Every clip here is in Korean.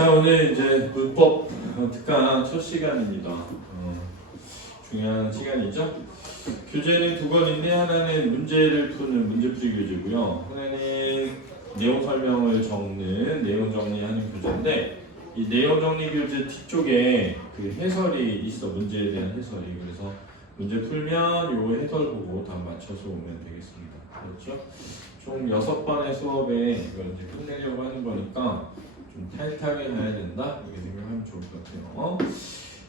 자, 오늘 이제 문법 특강 첫 시간입니다. 중요한 시간이죠. 교재는 두 권인데 하나는 문제를 푸는 문제풀이 교재고요. 하나는 내용 설명을 적는 내용 정리하는 교재인데 이 내용 정리 교재 뒤쪽에 그 해설이 있어. 문제에 대한 해설이. 그래서 문제 풀면 요 해설 보고 다 맞춰서 오면 되겠습니다. 그렇죠? 총 6번의 수업에 이걸 이제 끝내려고 하는 거니까 좀 타이트하게 가야 된다 이렇게 생각하면 좋을 것 같아요.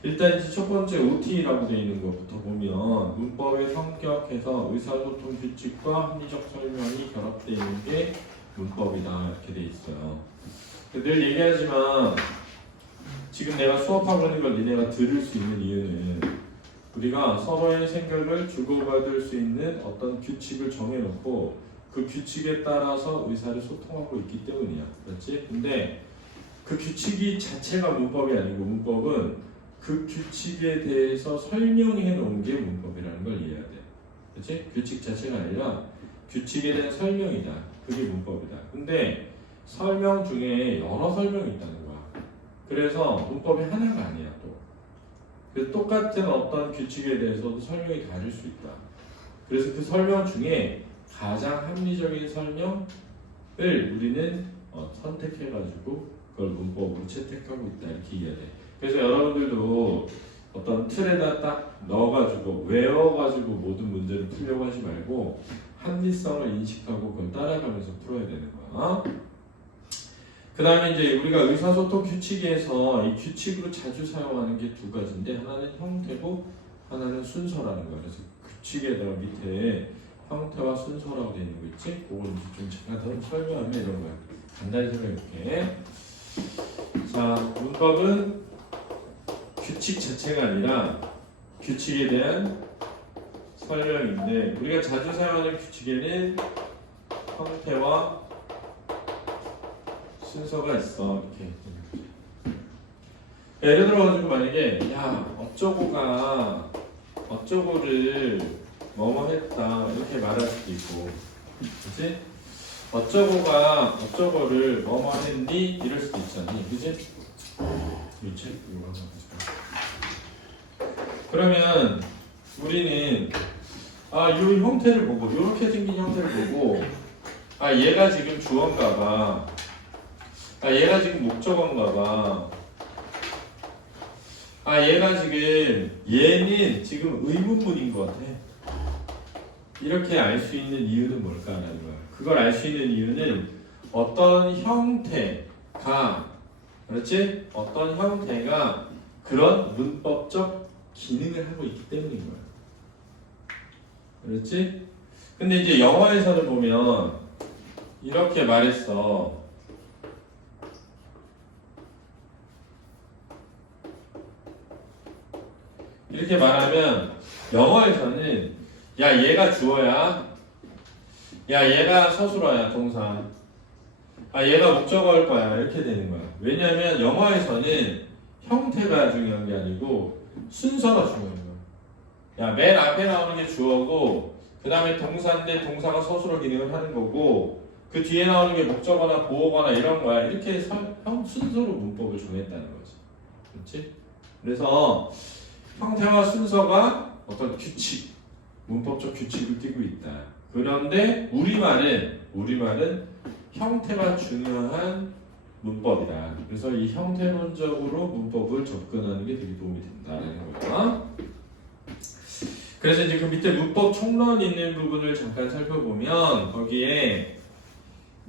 일단 이제 첫 번째 OT라고 되어 있는 것부터 보면 문법의 성격에서 의사소통 규칙과 합리적 설명이 결합되어 있는 게 문법이다 이렇게 되어 있어요. 늘 얘기하지만 지금 내가 수업하고 있는 걸 니네가 들을 수 있는 이유는 우리가 서로의 생각을 주고받을 수 있는 어떤 규칙을 정해놓고 그 규칙에 따라서 의사를 소통하고 있기 때문이야. 그렇지? 근데 그 규칙이 자체가 문법이 아니고 문법은 그 규칙에 대해서 설명해 놓은 게 문법이라는 걸 이해해야 돼. 그렇지? 규칙 자체가 아니라 규칙에 대한 설명이다. 그게 문법이다. 근데 설명 중에 여러 설명이 있다는 거야. 그래서 문법이 하나가 아니야 또. 그래서 똑같은 어떤 규칙에 대해서도 설명이 다를 수 있다. 그래서 그 설명 중에 가장 합리적인 설명을 우리는 선택해가지고 그걸 문법으로 채택하고 있다 이렇게 이해해야 돼. 그래서 여러분들도 어떤 틀에다 딱 넣어가지고 외워가지고 모든 문제를 풀려고 하지 말고 합리성을 인식하고 그걸 따라가면서 풀어야 되는 거야. 그 다음에 이제 우리가 의사소통 규칙에서 이 규칙으로 자주 사용하는 게 두 가지인데 하나는 형태고 하나는 순서라는 거야. 그래서 규칙에다가 밑에 형태와 순서라고 되어 있는 거 있지? 그걸 좀 잠깐 설명하면 이런 거야. 간단히 설명해볼게. 자, 문법은 규칙 자체가 아니라 규칙에 대한 설명인데 우리가 자주 사용하는 규칙에는 형태와 순서가 있어. 이렇게. 예를 들어가지고 만약에 야 어쩌고가 어쩌고를 뭐뭐 했다 이렇게 말할 수도 있고, 그치? 어쩌고가 어쩌고를 뭐뭐 했니 이럴 수도 있잖니, 그치? 그치? 이거 한번 보자. 그러면 우리는 이 형태를 보고 이렇게 생긴 형태를 보고 얘가 지금 주어인가봐, 얘가 지금 목적어인가봐, 얘가 지금 얘는 지금 의문문인 것 같아. 이렇게 알 수 있는 이유는 뭘까라는 거야. 그걸 알 수 있는 이유는 어떤 형태가, 그렇지? 어떤 형태가 그런 문법적 기능을 하고 있기 때문인 거야. 그렇지? 근데 이제 영어에서는 보면 이렇게 말했어. 이렇게 말하면 영어에서는 야 얘가 주어야, 야 얘가 서술어야 동사, 얘가 목적어일 거야 이렇게 되는 거야. 왜냐하면 영어에서는 형태가 중요한 게 아니고 순서가 중요한 거야. 야 맨 앞에 나오는 게 주어고 그 다음에 동사인데 동사가 서술어 기능을 하는 거고 그 뒤에 나오는 게 목적어나 보어거나 이런 거야. 이렇게 순서로 문법을 정했다는 거지. 그렇지? 그래서 형태와 순서가 어떤 규칙, 문법적 규칙을 띠고 있다. 그런데 우리말은 형태가 중요한 문법이다. 그래서 이 형태론적으로 문법을 접근하는 게 되게 도움이 된다는 거야. 그래서 이제 그 밑에 문법 총론 있는 부분을 잠깐 살펴보면 거기에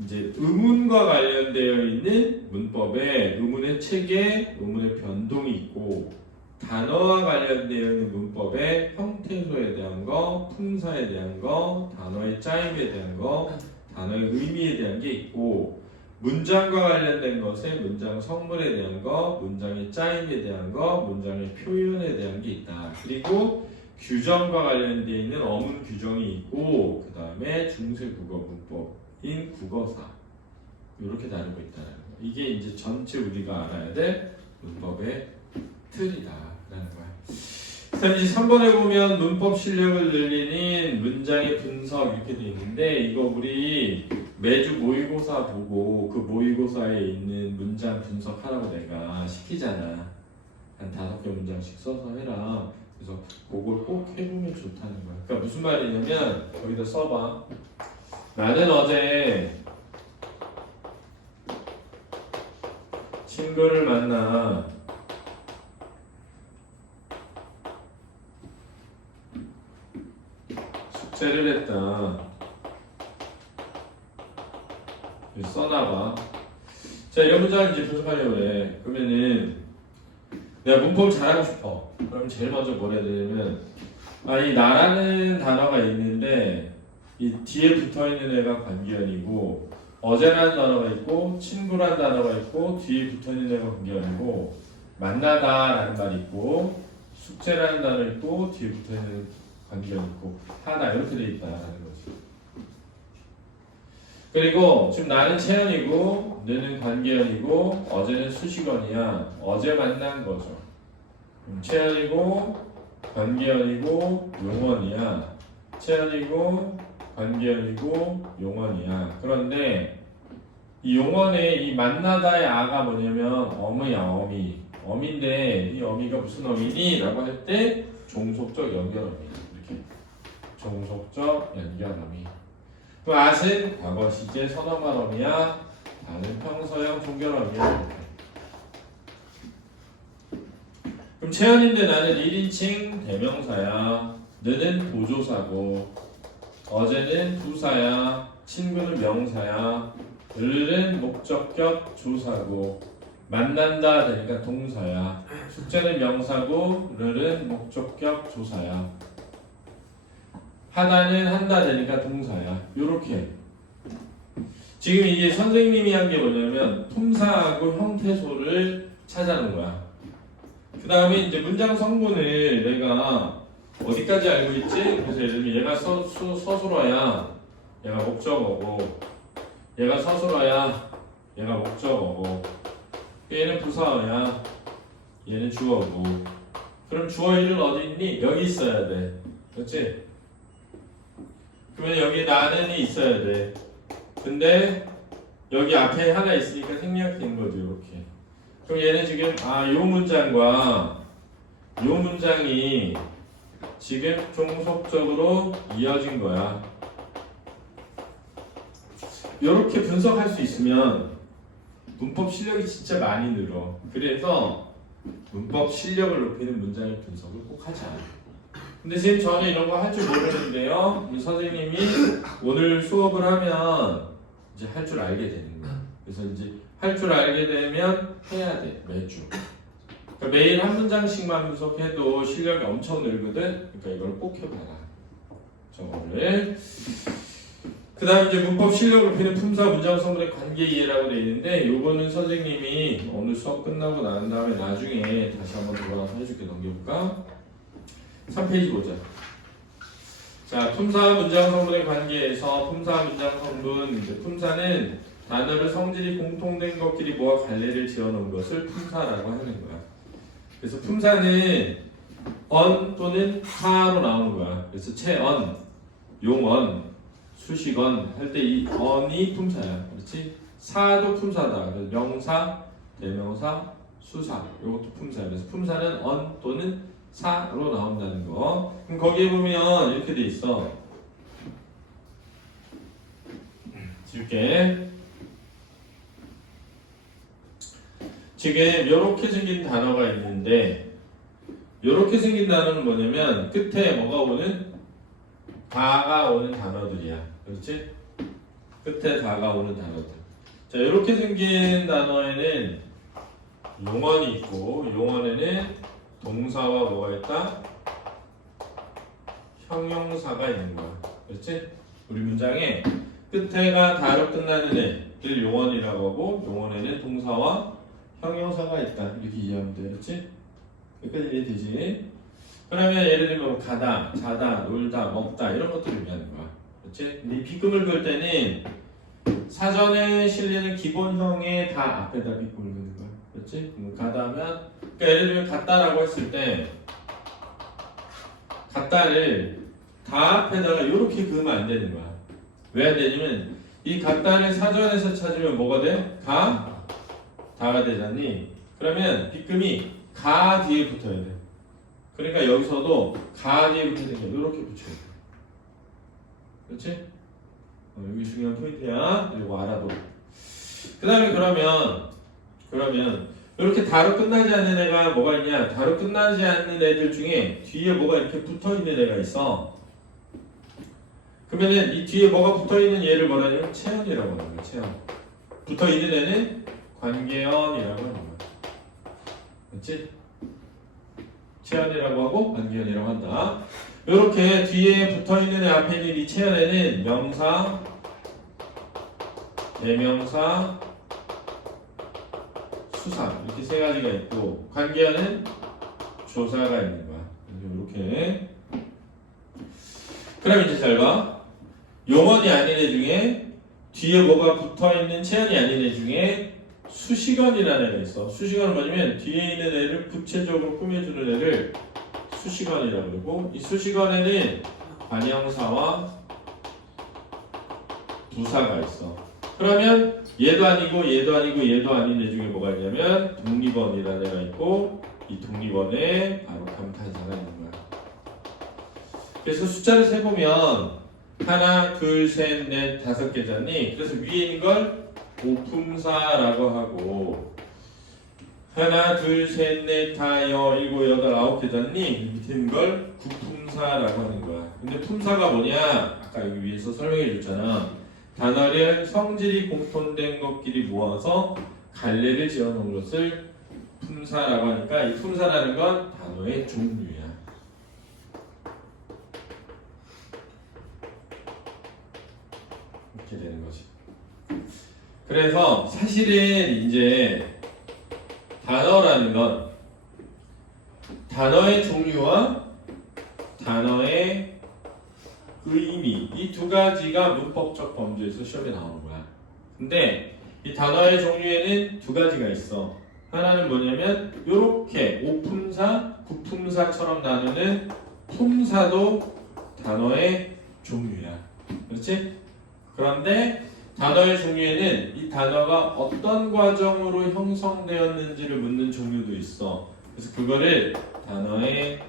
이제 의문과 관련되어 있는 문법에 의문의 체계, 의문의 변동이 있고 단어와 관련되어 있는 문법에 형태소에 대한 거, 품사에 대한 거, 단어의 짜임에 대한 거, 단어의 의미에 대한 게 있고 문장과 관련된 것에 문장 성분에 대한 거, 문장의 짜임에 대한 거, 문장의 표현에 대한 게 있다. 그리고 규정과 관련되어 있는 어문 규정이 있고 그 다음에 중세국어 문법인 국어사 이렇게 나누고 있다는 거. 이게 이제 전체 우리가 알아야 될 문법의 틀이다. 라는 거야. 그다음 이제 3번에 보면 문법 실력을 늘리는 문장의 분석 이렇게 돼 있는데 이거 우리 매주 모의고사 보고 그 모의고사에 있는 문장 분석하라고 내가 시키잖아. 한 5개 문장씩 써서 해라. 그래서 그걸 꼭 해보면 좋다는 거야. 그러니까 무슨 말이냐면 거기다 써봐. 나는 어제 친구를 만나 숙제를 했다. 써놔봐. 자, 이런 문장을 이제 분석하려고 해. 그러면은 내가 문법을 잘하고 싶어. 그럼 제일 먼저 뭘 해야 되냐면 이 나라는 단어가 있는데 이 뒤에 붙어있는 애가 관계연이고 어제라는 단어가 있고 친구라는 단어가 있고 뒤에 붙어있는 애가 관계연이고 만나다라는 말이 있고 숙제라는 단어 있고 뒤에 붙어있는 관계연 있고 하나 이렇게 돼 있다라는 거지. 그리고 지금 나는 채연이고 너는 관계연이고 어제는 수식어니야. 어제 만난 거죠. 채연이고 관계연이고 용언이야. 채연이고 관계연이고 용언이야. 그런데 이 용언에 이 만나다의 아가 뭐냐면 어미야. 어미인데 이 어미가 무슨 어미니? 라고 할 때 종속적 연결어미. 이렇게 종속적 연결어미. 그 at은 과거 시제 선어말 어미야. 다는 평서형 종결어미야. 이렇게. 그럼 채연인데 나는 1인칭 대명사야. 너는 보조사고 어제는 부사야. 친구는 명사야. 을은 목적격 조사고 만난다 되니까 동사야. 숙제는 명사고 을은 목적격 조사야. 하다는 한다 되니까 동사야. 요렇게 지금 이게 선생님이 한 게 뭐냐면 품사하고 형태소를 찾아놓은 거야. 그 다음에 이제 문장 성분을 내가 어디까지 알고 있지? 그래서 예를 들면 얘가 서술어야 얘가 목적어고 얘가 서술어야 얘가 목적어고 얘는 부사어야 얘는 주어고 그럼 주어 일은 어디 있니? 여기 있어야 돼. 그렇지? 그러면 여기 나는이 있어야 돼. 근데 여기 앞에 하나 있으니까 생략된 거죠. 이렇게. 그럼 얘는 지금 요 문장과 요 문장이 지금 종속적으로 이어진 거야. 이렇게 분석할 수 있으면 문법 실력이 진짜 많이 늘어. 그래서 문법 실력을 높이는 문장의 분석을 꼭 하자. 근데 지금 저는 이런 거 할 줄 모르는데요. 우리 선생님이 오늘 수업을 하면 이제 할 줄 알게 되는 거야. 그래서 이제 할 줄 알게 되면 해야 돼. 매주. 그러니까 매일 한 문장씩만 분석해도 실력이 엄청 늘거든. 그러니까 이걸 꼭 해봐라. 저거를. 그 다음 이제 문법 실력을 높이는 품사 문장 성분의 관계 이해라고 되어 있는데 요거는 선생님이 오늘 수업 끝나고 난 다음에 나중에 다시 한번 돌아가서 해줄게. 넘겨볼까? 3페이지 보자. 자, 품사 문장 성분의 관계에서 품사 문장 성분 이제 품사는 단어를 성질이 공통된 것끼리 모아 갈래를 지어놓은 것을 품사라고 하는 거야. 그래서 품사는 언 또는 사로 나오는 거야. 그래서 채언, 용언, 수식언 할 때 이 언이 품사야. 그렇지? 사도 품사다. 그래서 명사, 대명사, 수사 이것도 품사야. 그래서 품사는 언 또는 사로 나온다는 거. 그럼 거기에 보면 이렇게 돼 있어. 지울게. 지금 이렇게 생긴 단어가 있는데 이렇게 생긴 단어는 뭐냐면 끝에 뭐가 오는? 다가 오는 단어들이야. 그렇지? 끝에 다가 오는 단어들. 자, 이렇게 생긴 단어에는 용언이 있고 용언에는 동사와 뭐가 있다? 형용사가 있는 거야. 그렇지? 우리 문장에 끝에가 다로 끝나는 애를 용언이라고 하고 용언에는 동사와 형용사가 있다. 이렇게 이해하면 돼. 그렇지? 여기까지 이해되지? 그러면 예를 들면 가다, 자다, 놀다, 먹다 이런 것들을 의미하는 거야. 그렇지? 근데 이 비금을 그을 때는 사전에 실리는 기본형의 다 앞에다 비금을 그는 거야. 그렇지? 가다 하면 그러니까 예를 들면 갔다라고 했을 때 갔다를 다 앞에다가 이렇게 그으면 안 되는 거야. 왜 안 되냐면 이 같다를 사전에서 찾으면 뭐가 돼? 가? 다가 되잖니? 그러면 빗금이 가 뒤에 붙어야 돼. 그러니까 여기서도 가 뒤에 붙어야 돼. 이렇게 붙여야 돼. 그렇지? 여기 중요한 포인트야. 이거 알아둬. 그 다음에 그러면 이렇게 다로 끝나지 않는 애가 뭐가 있냐? 다로 끝나지 않는 애들 중에 뒤에 뭐가 이렇게 붙어 있는 애가 있어. 그러면은 이 뒤에 뭐가 붙어 있는 얘를 뭐라 하냐면 체언이라고 하는 거야. 체언. 붙어 있는 애는 관계연이라고 하는 거야. 그렇지? 체언이라고 하고 관계연이라고 한다. 이렇게 뒤에 붙어 있는 애 앞에 있는 이 체언에는 명사, 대명사, 수사 이렇게 세 가지가 있고 관계하는 조사가 있는 거야. 이렇게. 그럼 이제 잘 봐. 용언이 아닌 애 중에 뒤에 뭐가 붙어 있는 체언이 아닌 애 중에 수식언이라는 애가 있어. 수식언은 뭐냐면 뒤에 있는 애를 구체적으로 꾸며주는 애를 수식언이라고 그러고 이 수식언에는 관형사와 부사가 있어. 그러면 얘도 아니고 얘도 아니고 얘도 아닌 애 중에 뭐가 있냐면 독립언이라는 애가 있고 이 독립언에 바로 감탄사가 있는 거야. 그래서 숫자를 세보면 하나, 둘, 셋, 넷, 다섯 개잖니. 그래서 위에 있는 걸 오품사라고 하고 하나, 둘, 셋, 넷, 다, 일곱, 여덟, 아홉 개잖니. 밑에 있는 걸 구품사라고 하는 거야. 근데 품사가 뭐냐? 아까 여기 위에서 설명해 줬잖아. 단어를 성질이 공통된 것끼리 모아서 갈래를 지어 놓은 것을 품사라고 하니까 이 품사라는 건 단어의 종류야. 이렇게 되는 거지. 그래서 사실은 이제 단어라는 건 단어의 종류와 단어의 의미 이 두 가지가 문법적 범주에서 시험에 나오는 거야. 근데 이 단어의 종류에는 두 가지가 있어. 하나는 뭐냐면 요렇게 오품사, 구품사처럼 나누는 품사도 단어의 종류야. 그렇지? 그런데 단어의 종류에는 이 단어가 어떤 과정으로 형성되었는지를 묻는 종류도 있어. 그래서 그거를 단어의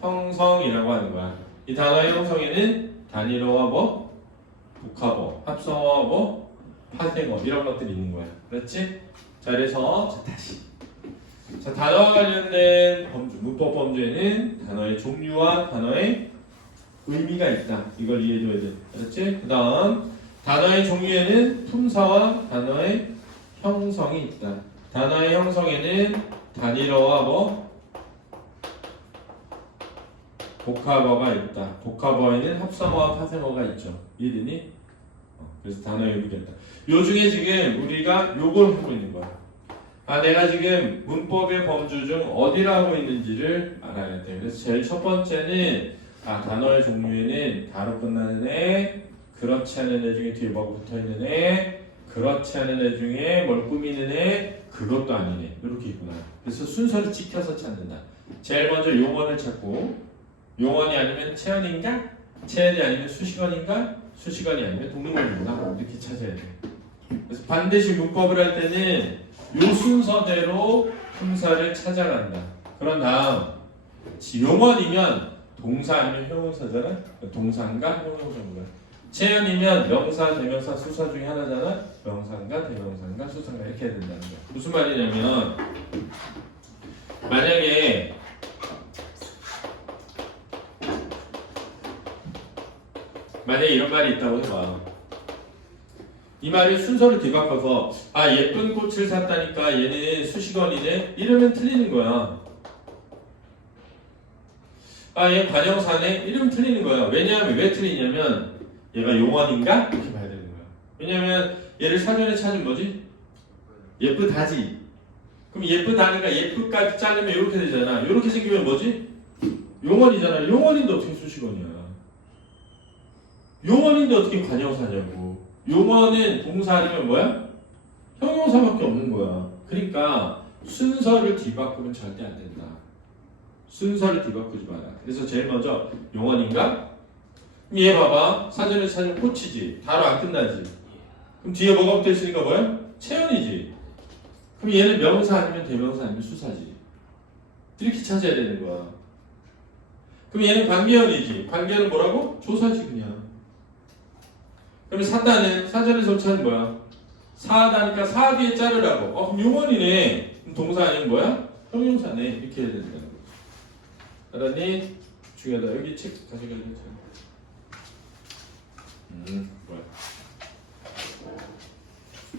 형성이라고 하는 거야. 이 단어의 형성에는 단일어와 뭐, 복합어, 합성어, 뭐, 파생어 이런 것들이 있는 거야. 그렇지? 자, 그래서 다시. 자, 단어와 관련된 범주, 문법 범주에는 단어의 종류와 단어의 의미가 있다. 이걸 이해해줘야 돼. 그렇지? 그 다음 단어의 종류에는 품사와 단어의 형성이 있다. 단어의 형성에는 단일어와 뭐 복합어가 있다. 복합어에는 합성어와 파생어가 있죠. 이해되니? 그래서 단어의 의미가 있다. 요 중에 지금 우리가 요걸 하고 있는 거야. 내가 지금 문법의 범주 중 어디를 하고 있는지를 알아야 돼. 그래서 제일 첫 번째는 단어의 종류에는 다로 끝나는 애, 그렇지 않은 애 중에 뒤에 뭐가 붙어있는 애, 그렇지 않은 애 중에 뭘 꾸미는 애, 그것도 아닌 애 이렇게 있구나. 그래서 순서를 지켜서 찾는다. 제일 먼저 용언을 찾고 용언이 아니면 체언인가? 체언이 아니면 수식언인가? 수식언이 아니면 독립어이구나. 이렇게 찾아야 돼. 그래서 반드시 문법을 할 때는 요 순서대로 품사를 찾아간다. 그런 다음 용언이면 동사 아니면 형용사잖아. 동사인가 형용사인가. 체언이면 명사, 대명사, 수사 중에 하나잖아. 명사인가 대명사인가 수사인가 이렇게 해야 된다는 거야. 무슨 말이냐면 만약에 이런 말이 있다고 해봐. 이 말을 순서를 뒤바꿔서 예쁜 꽃을 샀다니까 얘는 수식언이네 이러면 틀리는 거야. 얘 관형사네 이러면 틀리는 거야. 왜냐하면 왜 틀리냐면 얘가 용언인가? 이렇게 봐야 되는 거야. 왜냐하면 얘를 사전에 찾으면 뭐지? 예쁘다지. 그럼 예쁘다니까 예쁘까지 자르면 이렇게 되잖아. 이렇게 생기면 뭐지? 용언이잖아. 용언인데 어떻게 수식언이야? 용언인데 어떻게 관형사냐고. 용언은 동사 아니면 뭐야? 형용사밖에 없는 거야. 그러니까 순서를 뒤바꾸면 절대 안 된다. 순서를 뒤바꾸지 마라. 그래서 제일 먼저 용언인가? 그럼 얘 봐봐. 사전에 찾으면 꽃이지. 바로 안 끝나지. 그럼 뒤에 뭐가 붙어 있으니까 뭐야? 채연이지. 그럼 얘는 명사 아니면 대명사 아니면 수사지. 이렇게 찾아야 되는 거야. 그럼 얘는 관계연이지. 관계연은 뭐라고? 조사지 그냥. 그러면 사다는 사전에서 찾는 뭐야? 사다니까 사 뒤에 자르라고. 그럼 용언이네. 그럼 동사 아니면 뭐야? 형용사네. 이렇게 해야 된다는 거지. 알았니? 중요하다. 여기 책 가져가야 돼. 뭐야?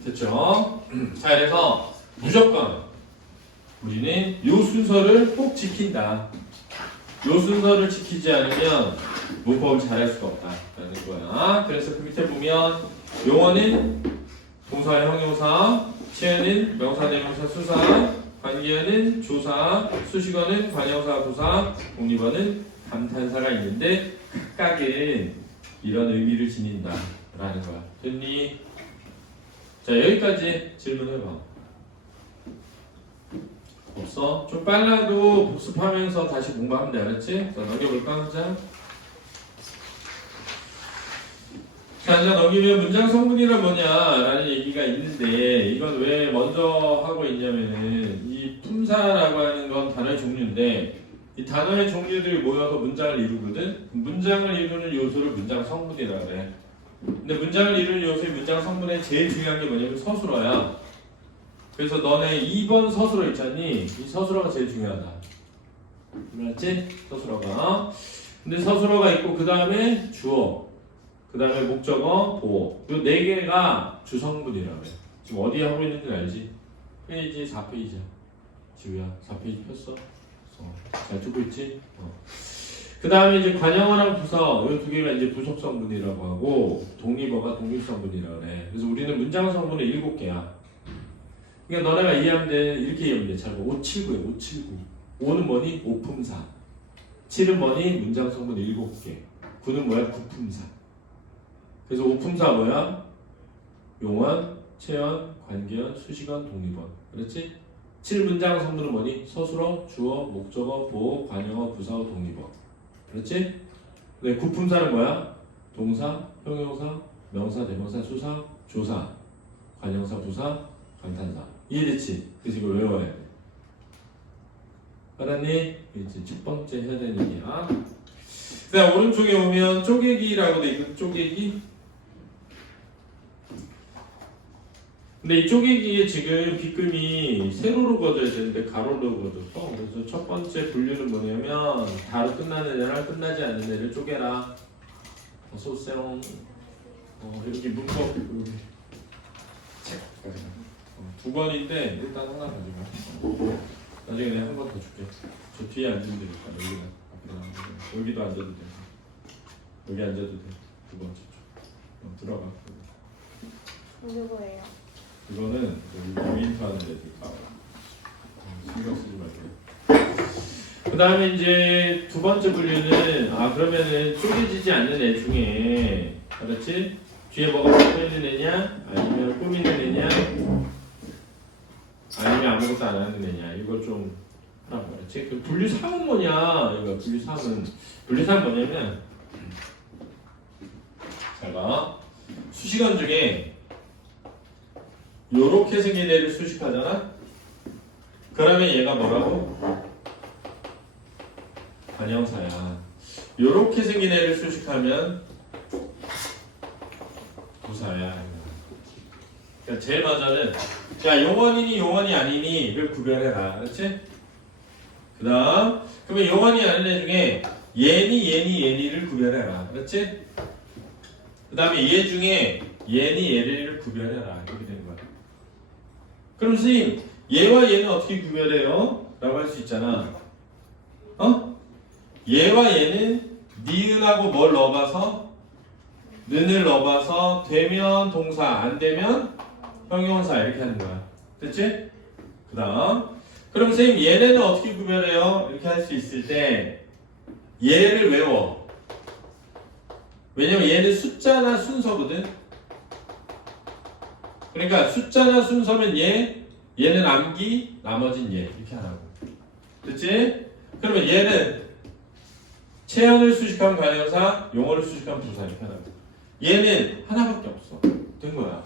됐죠? 자, 그래서 무조건 우리는 요 순서를 꼭 지킨다. 요 순서를 지키지 않으면 문법을 잘할 수가 없다라는 거야. 그래서 그 밑에 보면 용어는 동사, 형용사, 치어는 명사, 대명사, 수사, 관계어는 조사, 수식어는 관형사, 부사, 독립어는 감탄사가 있는데 각각은 이런 의미를 지닌다라는 거야. 됐니? 자, 여기까지 질문해봐. 없어? 좀 빨라도 복습하면서 다시 공부하면 돼. 알았지? 자, 넘겨볼까? 한 장. 자, 이제 넘기면 문장 성분이란 뭐냐 라는 얘기가 있는데 이건 왜 먼저 하고 있냐면은 이 품사라고 하는 건 단어의 종류인데 이 단어의 종류들이 모여서 문장을 이루거든? 문장을 이루는 요소를 문장 성분이라고 그래. 근데 문장을 이루는 요소의 문장 성분에 제일 중요한 게 뭐냐면 서술어야. 그래서 너네 2번 서술어 있잖니? 이 서술어가 제일 중요하다. 알았지? 서술어가. 근데 서술어가 있고 그 다음에 주어, 그 다음에 목적어, 보어. 이 4개가 주성분이라고 해. 지금 어디 하고 있는지 알지? 페이지 4페이지야. 지우야 4페이지 폈어? 잘 듣고 있지? 그 다음에 이제 관형어랑 부서 이 2개가 이제 부속성분이라고 하고 독립어가 독립성분이라고 그래. 그래서 우리는 문장 성분은 7개야. 그러니까 너네가 이해하면 돼. 이렇게 이해하면 돼. 잘 봐. 579야. 579. 5는 뭐니? 오품사. 7은 뭐니? 문장 성분 7개. 9는 뭐야? 구품사. 그래서 오품사 뭐야? 용언, 체언, 관계언, 수식언, 독립언. 그렇지? 7문장 성분은 뭐니? 서술어, 주어, 목적어, 보어, 관형어, 부사어, 독립어. 그렇지? 네, 구품사는 뭐야? 동사, 형용사, 명사, 대명사, 수사, 조사, 관형사, 부사, 감탄사. 이해됐지? 그래서 이걸 외워야 돼. 알았니? 이제 첫 번째 해야 되는 얘기야. 그 다음 오른쪽에 오면 쪼개기라고 돼 있거든. 쪼개기. 근데 이 쪼개기에 지금 빗금이 세로로 그어져야 되는데 가로로 그어졌어. 그래서 첫 번째 분류는 뭐냐면 다로 끝나는 애랑 끝나지 않는 애를 쪼개라. 어서오세요. 이렇게 문법 책 2권인데 일단 하나 가지고 나중에 내가 한 번 더 줄게. 저 뒤에 앉으면 되니까 여기도 앉아도 돼. 여기 앉아도 돼. 2번째 쪽. 들어가. 누구예요? 이거는 유인트 하는 애들 다 신경 쓰지 말고. 그 다음에 이제 2번째 분류는 그러면은 쪼개지지 않는 애 중에 알았지? 뒤에 뭐가 붙어있는 애냐? 아니면 꾸미는 애냐? 아니면 아무것도 안 하는 애냐? 이걸 좀 하라고 그랬지? 그 분류 3은 뭐냐? 이거 분류 3은 뭐냐면 잘 봐. 수식어 중에 요렇게 생긴 애를 수식하잖아? 그러면 얘가 뭐라고? 관형사야. 요렇게 생긴 애를 수식하면 부사야. 그러니까 제일 먼저는 야 용언이니 용언이 아니니 이걸 구별해라. 그렇지? 그 다음 그러면 용언이 아닌 애 중에 얘니를 구별해라. 그렇지? 그 다음에 얘 중에 얘를 구별해라. 이렇게 되는 거야. 그럼 선생님 얘와 얘는 어떻게 구별해요? 라고 할 수 있잖아. 얘와 얘는 니은하고 뭘 넣어봐서 는을 넣어봐서 되면 동사 안 되면 형용사 이렇게 하는 거야. 됐지? 그 다음 그럼 선생님 얘네는 어떻게 구별해요? 이렇게 할 수 있을 때 얘를 외워. 왜냐면 얘는 숫자나 순서거든. 그러니까 숫자나 순서면 얘는 암기, 나머진 얘 이렇게 하라고. 됐지? 그러면 얘는 체연을 수식한 관형사, 용어를 수식한 부사 이렇게 하라고. 얘는 하나밖에 없어. 된 거야.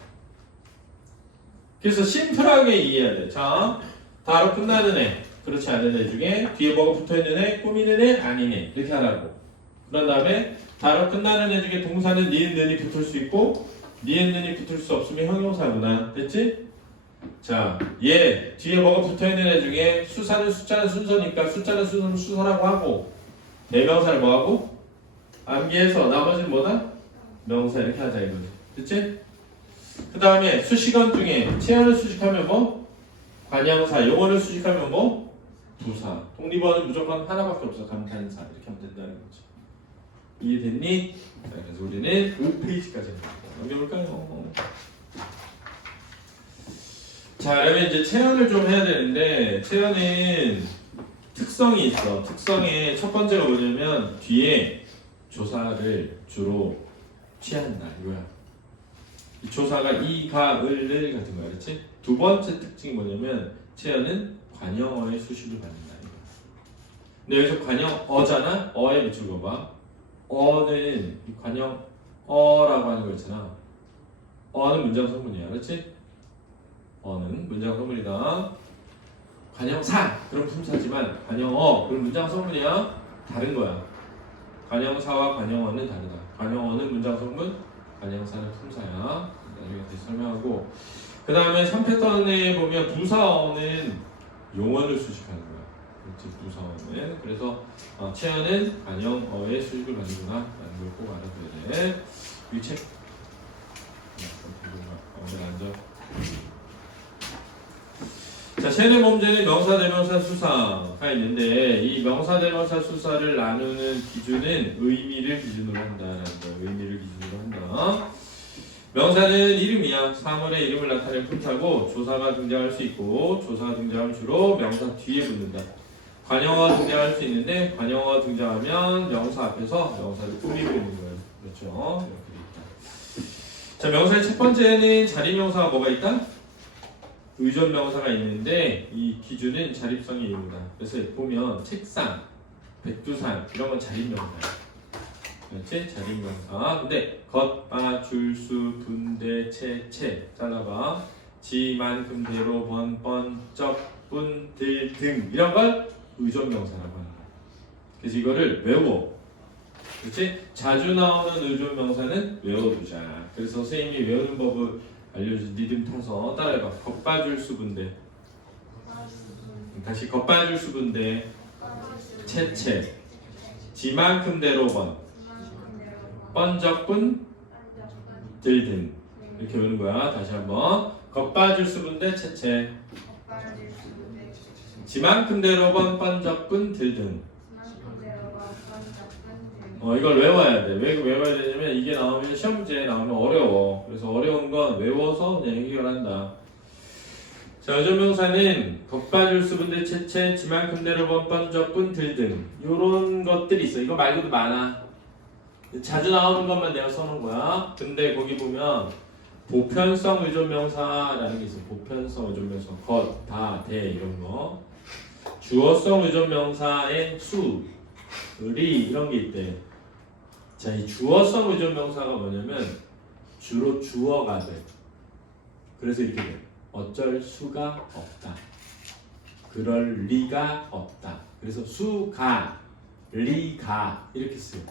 그래서 심플하게 이해해야 돼. 자, 다로 끝나는 애, 그렇지 않은 애 중에 뒤에 뭐가 붙어있는 애, 꾸미는 애, 아닌 애 이렇게 하라고. 그런 다음에 다로 끝나는 애 중에 동사는 니은, 는이 붙을 수 있고 니은, 는이 붙을 수 없으면 형용사구나. 됐지? 자, 얘 뒤에 뭐가 붙어있는 애 중에 수사는 숫자는 순서니까 숫자는 순서는 수서라고 하고 대명사를 뭐하고? 암기해서 나머지는 뭐다? 명사 이렇게 하자 이거지. 됐지? 그 다음에 수식어 중에 체연을 수식하면 뭐? 관형사, 용어를 수식하면 뭐? 부사. 독립어는 무조건 하나밖에 없어. 감탄사. 이렇게 하면 된다는 거지. 이해됐니? 자, 그래서 우리는 5페이지까지 넘겨볼까요? 자, 그러면 이제 체연을 좀 해야 되는데 체연은 특성이 있어. 특성의 첫 번째가 뭐냐면 뒤에 조사를 주로 취한다 이거야. 이 조사가 이, 가, 을 같은 거야. 그렇지? 두 번째 특징이 뭐냐면 체연은 관형어의 수식을 받는다 이거야. 근데 여기서 관형어잖아? 어에 붙일 거 봐. 어는 이 관형어라고 하는 거 있잖아. 어는 문장 성분이야. 그렇지? 어는 문장 성분이다. 관형사 그럼 품사지만 관형어 그럼 문장 성분이야 다른 거야. 관형사와 관형어는 다르다. 관형어는 문장 성분, 관형사는 품사야. 나중에 다시 설명하고. 그 다음에 3패턴에 보면 부사어는 용어를 수식하는 거야. 그렇지? 부사어는 그래서 체연은 관형어의 수식을 받는구나 라는 걸 꼭 알아둬야 돼. 이 책. 오늘 앉아. 자, 세네 범죄는 명사, 대명사, 수사가 있는데 이 명사, 대명사, 수사를 나누는 기준은 의미를 기준으로 한다라는 거야. 의미를 기준으로 한다. 명사는 이름이야. 사물의 이름을 나타내는 품사고 조사가 등장할 수 있고 조사가 등장하면 주로 명사 뒤에 붙는다. 관형어가 등장할 수 있는데 관형어가 등장하면 명사 앞에서 명사를 꾸미고 있는 거예요. 그렇죠? 이렇게 돼 있다. 자, 명사의 첫 번째는 자리명사가 뭐가 있다? 의존 명사가 있는데 이 기준은 자립성의 이유다. 그래서 보면 책상, 백두산 이런 건 자립명사야. 그렇지? 자립명사. 근데 것, 바, 줄수, 분대, 채 잘라봐. 지만큼, 대로, 번, 쩍, 분, 들, 등 이런 걸 의존 명사라고 하는 거야. 그래서 이거를 외워. 그렇지? 자주 나오는 의존 명사는 외워두자. 그래서 선생님이 외우는 법을 알려준 리듬 타서 따라해봐. 겉바줄수 분대. 다시 겉바줄수 분대. 채. 지만큼 대로 번적분 들등. 이렇게 외우는 거야. 다시 한번. 겉바줄수 분대 채. 지만큼 대로 번적분 들등. 이걸 외워야 돼. 왜 외워야 되냐면 이게 나오면 시험 문제에 나오면 어려워. 그래서 어려운 건 외워서 그냥 해결한다. 자, 의존명사는 겉바줄수 분대 채, 지만큼 대로 번적분 들등 요런 것들이 있어. 이거 말고도 많아. 자주 나오는 것만 내가 써놓은 거야. 근데 거기 보면 보편성 의존명사라는 게 있어. 보편성 의존명사 겉, 다, 대 이런 거. 주어성 의존명사의 수, 리 이런 게 있대. 자, 이 주어성 의존명사가 뭐냐면 주로 주어가 돼. 그래서 이렇게 돼. 어쩔 수가 없다. 그럴 리가 없다. 그래서 수가, 리가 이렇게 쓰여.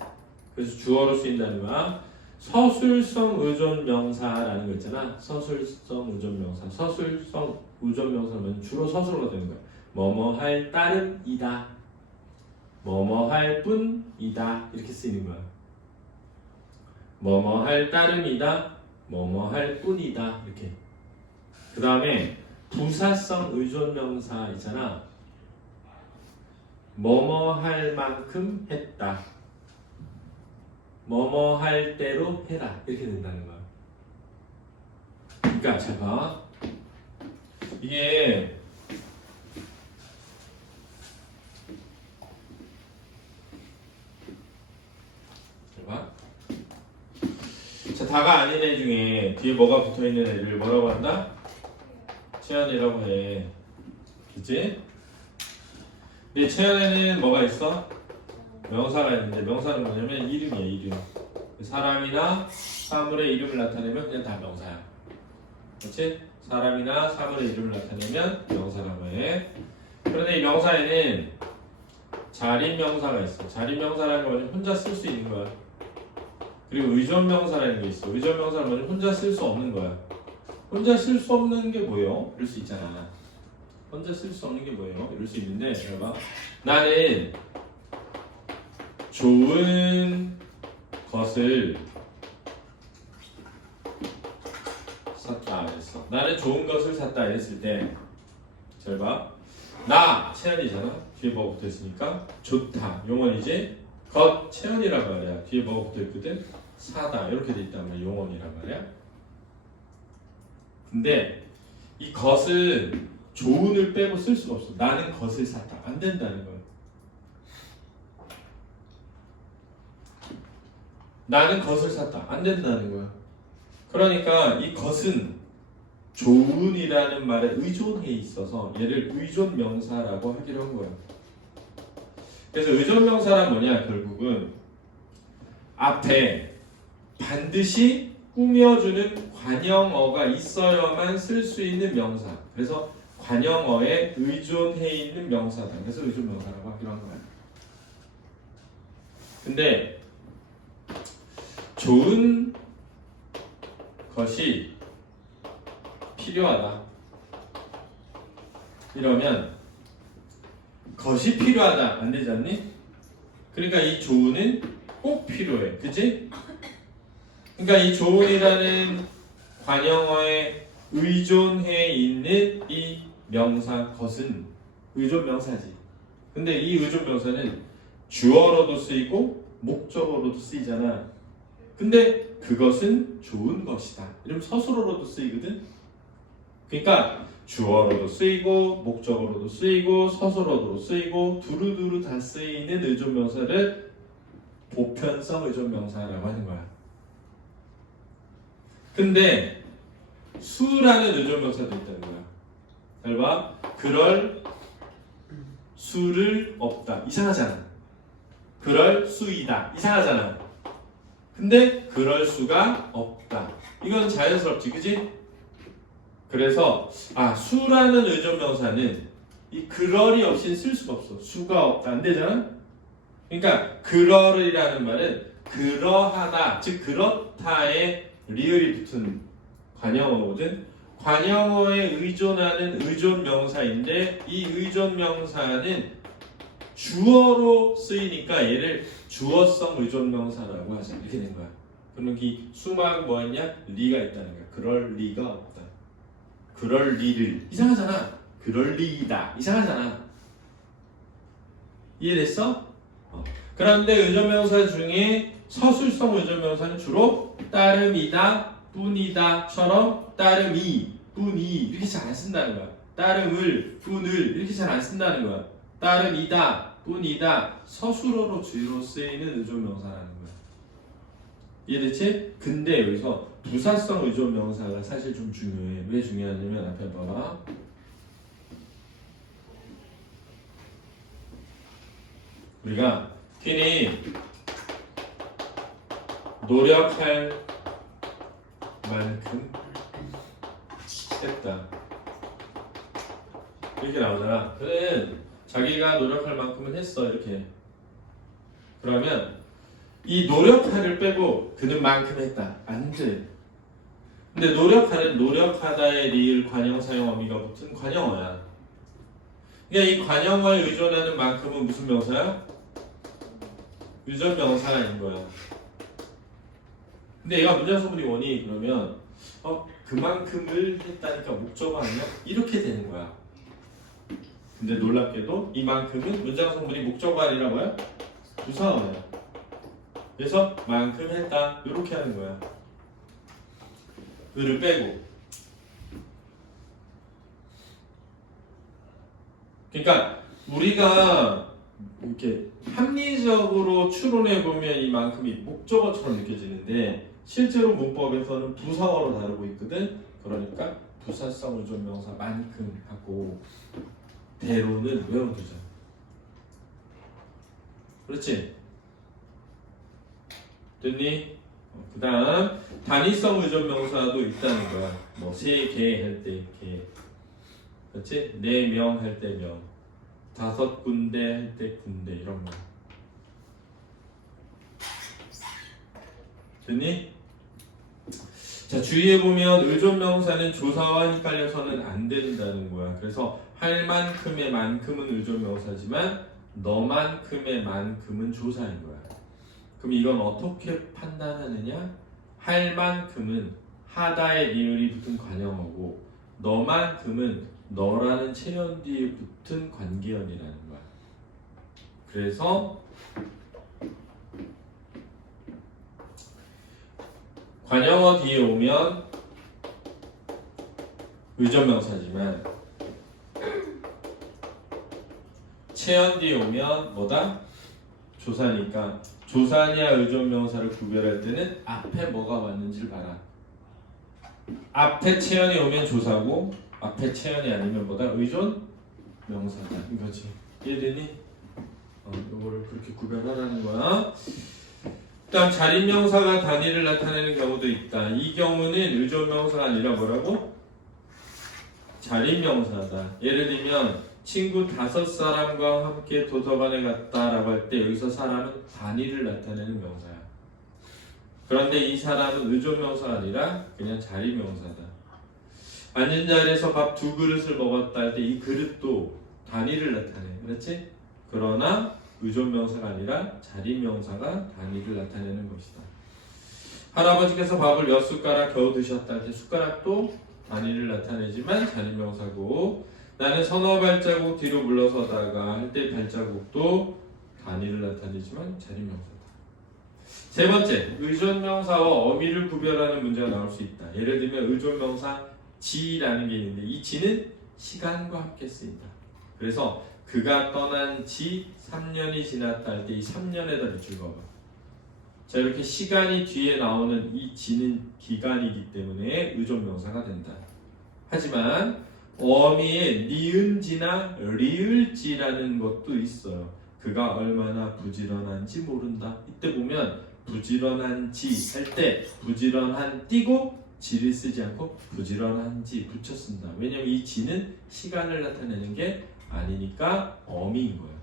그래서 주어로 쓰인다는 거야. 서술성 의존명사라는 거 있잖아. 서술성 의존명사. 서술성 의존명사는 주로 서술어가 되는 거야. 뭐뭐 할 따름이다. 뭐뭐 할 뿐이다. 이렇게 쓰이는 거야. 뭐뭐 할 따름이다. 뭐뭐 할 뿐이다. 이렇게. 그 다음에 부사성 의존명사 있잖아. 뭐뭐 할 만큼 했다. 뭐뭐 할 대로 해라. 이렇게 된다는 거야. 그러니까 잘 봐. 이게 자, 다가 아닌 애 중에 뒤에 뭐가 붙어있는 애를 뭐라고 한다? 체연이라고 해. 그치? 근데 체연에는 뭐가 있어? 명사가 있는데 명사는 뭐냐면 이름이야 이름. 사람이나 사물의 이름을 나타내면 그냥 다 명사야. 그렇지? 사람이나 사물의 이름을 나타내면 명사라고 해. 그런데 이 명사에는 자립 명사가 있어. 자립 명사라는 건 뭐냐면 혼자 쓸 수 있는 거야. 그리고 의존 명사라는 게 있어. 의존 명사는 뭐냐면 혼자 쓸 수 없는 거야. 혼자 쓸 수 없는 게 뭐예요? 이럴 수 있잖아. 혼자 쓸 수 없는 게 뭐예요? 이럴 수 있는데 잘 봐. 나는 좋은 것을 샀다 이랬어. 나는 좋은 것을 샀다 이랬을 때 잘 봐. 나 채연이잖아. 뒤에 뭐가 붙어있으니까 좋다 용언이지. 것 채연이란 말이야. 뒤에 뭐가 붙어있거든. 사다 이렇게 돼 있단 말이야. 용언이란 말이야. 근데 이 것은 좋은을 빼고 쓸 수가 없어. 나는 것을 샀다. 안 된다는 거야. 나는 것을 샀다. 안 된다는 거야. 그러니까 이 것은 좋은이라는 말에 의존해 있어서 얘를 의존 명사라고 하기로 한 거야. 그래서 의존 명사란 뭐냐 결국은 앞에 반드시 꾸며주는 관형어가 있어야만 쓸 수 있는 명사. 그래서 관형어에 의존해 있는 명사다. 그래서 의존 명사라고 하기로 한 거야. 근데 좋은 것이 필요하다. 이러면 것이 필요하다. 안 되지 않니? 그러니까 이 좋은은 꼭 필요해. 그치? 그러니까 이 좋은이라는 관형어에 의존해 있는 이 명사 것은 의존 명사지. 근데 이 의존 명사는 주어로도 쓰이고 목적어로도 쓰이잖아. 근데 그것은 좋은 것이다. 이러면 서술어로도 쓰이거든. 그러니까 주어로도 쓰이고 목적어로도 쓰이고 서술어로도 쓰이고 두루두루 다 쓰이는 의존 명사를 보편성 의존 명사라고 하는 거야. 근데 수라는 의존 명사도 있다는 거야. 잘 봐. 그럴 수를 없다. 이상하잖아. 그럴 수이다. 이상하잖아. 근데 그럴 수가 없다. 이건 자연스럽지, 그지? 그래서 수라는 의존 명사는 이 그럴이 없이는 쓸 수가 없어. 수가 없다. 안 되잖아? 그러니까 그럴이라는 말은 그러하다, 즉 그렇다에 리을이 붙은 관형어거든. 관형어에 의존하는 의존 명사인데 이 의존 명사는 주어로 쓰이니까 얘를 주어성 의존 명사라고 하자. 이렇게 된 거야. 그러면 이 수만 뭐였냐? 리가 있다는 거야. 그럴 리가 없다. 그럴 리를 이상하잖아. 그럴 리이다 이상하잖아. 이해됐어? 그런데 의존명사 중에 서술성 의존명사는 주로 따름이다, 뿐이다처럼 따름이, 뿐이 이렇게 잘 안 쓴다는 거야. 따름을, 뿐을 이렇게 잘 안 쓴다는 거야. 따름이다, 뿐이다 서술어로 주로 쓰이는 의존명사라는 거야. 이해됐지? 근데 여기서 부사성 의존명사가 사실 좀 중요해. 왜 중요하냐면 앞에 봐봐. 우리가 괜히 노력할 만큼 했다. 이렇게 나오잖아. 그는 자기가 노력할 만큼은 했어. 이렇게. 그러면 이 노력할을 빼고 그는 만큼 했다. 안 돼. 근데 노력할은 노력하다의 리을 관형 사용 어미가 붙은 관형어야. 그러니까 이 관형어에 의존하는 만큼은 무슨 명사야? 의존 명사인 거야. 근데 얘가 문장성분이 원이 그러면 그만큼을 했다니까 목적어 아니야? 이렇게 되는 거야. 근데 놀랍게도 이만큼은 문장성분이 목적어 아니라 뭐야? 부사어야. 그래서 만큼 했다 이렇게 하는 거야. 을을 빼고. 그러니까 우리가 이렇게 합리적으로 추론해 보면 이만큼이 목적어처럼 느껴지는데 실제로 문법에서는 부사어로 다루고 있거든. 그러니까 부사성 의존명사 만큼 하고 대로는 외워두자. 그렇지? 됐니? 그 다음 단위성 의존명사도 있다는 거야. 뭐 세 개 할 때 개, 그렇지? 네 명 할 때 명, 다섯 군데 할 때 군데 이런 거. 됐니? 자, 주의해 보면 의존명사는 조사와 헷갈려서는 안 된다는 거야. 그래서 할 만큼의 만큼은 의존명사지만 너만큼의 만큼은 조사인 거야. 그럼 이건 어떻게 판단하느냐? 할 만큼은 하다의 리을이 붙은 관형어고 너만큼은 너라는 체현 뒤에 붙은 관계연이라는 거야. 그래서 관형어 뒤에 오면 의존명사지만 체현 뒤에 오면 뭐다? 조사니까 조사냐 의존명사를 구별할 때는 앞에 뭐가 왔는지를 봐라. 앞에 체현이 오면 조사고 앞에 체현이 아니면 뭐다? 의존명사다 이거지. 이해되니? 이거를 그렇게 구별하라는 거야. 일단 자립명사가 단위를 나타내는 경우도 있다. 이 경우는 의존명사가 아니라 뭐라고? 자립명사다. 예를 들면 친구 5사람과 함께 도서관에 갔다라고 할 때 여기서 사람은 단위를 나타내는 명사야. 그런데 이 사람은 의존명사가 아니라 그냥 자립명사다. 앉은 자리에서 밥 2그릇을 먹었다 할 때 이 그릇도 단위를 나타내. 그렇지? 그러나 의존명사가 아니라 자립명사가 단위를 나타내는 것이다. 할아버지께서 밥을 몇 숟가락 겨우 드셨다 할 때 숟가락도 단위를 나타내지만 자립명사고 나는 서너 발자국 뒤로 물러서다가 할 때 발자국도 단위를 나타내지만 자립명사다. 세 번째, 의존명사와 어미를 구별하는 문제가 나올 수 있다. 예를 들면 의존명사 지라는 게 있는데 이 지는 시간과 함께 쓰인다. 그래서 그가 떠난 지 3년이 지났다 할 때 이 3년에다 밑줄 그어봐. 자, 이렇게 시간이 뒤에 나오는 이 지는 기간이기 때문에 의존명사가 된다. 하지만 어미의 니은지나 리을지라는 것도 있어요. 그가 얼마나 부지런한지 모른다. 이때 보면 부지런한지 할 때 부지런한 띄고 지를 쓰지 않고 부지런한지 붙여 쓴다. 왜냐면 이 지는 시간을 나타내는 게 아니니까 어미인 거예요.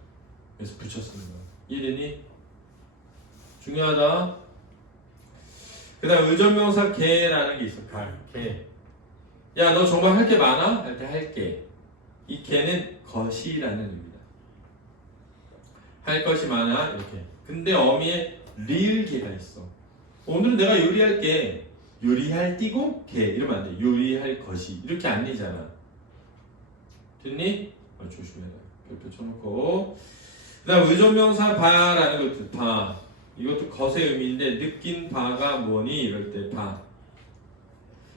그래서 붙여 쓰는 거예요. 이해되니? 중요하다. 그 다음 의존명사 개라는 게 있어. 개. 야, 너 정말 할 게 많아? 할 때 할게. 이 개는 것이라는 의미다. 할 것이 많아 이렇게. 근데 어미에 리을 개가 있어. 오늘은 내가 요리할게. 요리할 띄고 개 이러면 안 돼. 요리할 것이 이렇게 안 되잖아. 됐니? 조심해라. 별표 쳐놓고. 그 다음 의존명사 바라는 것도 바. 이것도 것의 의미인데 느낀 바가 뭐니? 이럴 때 바.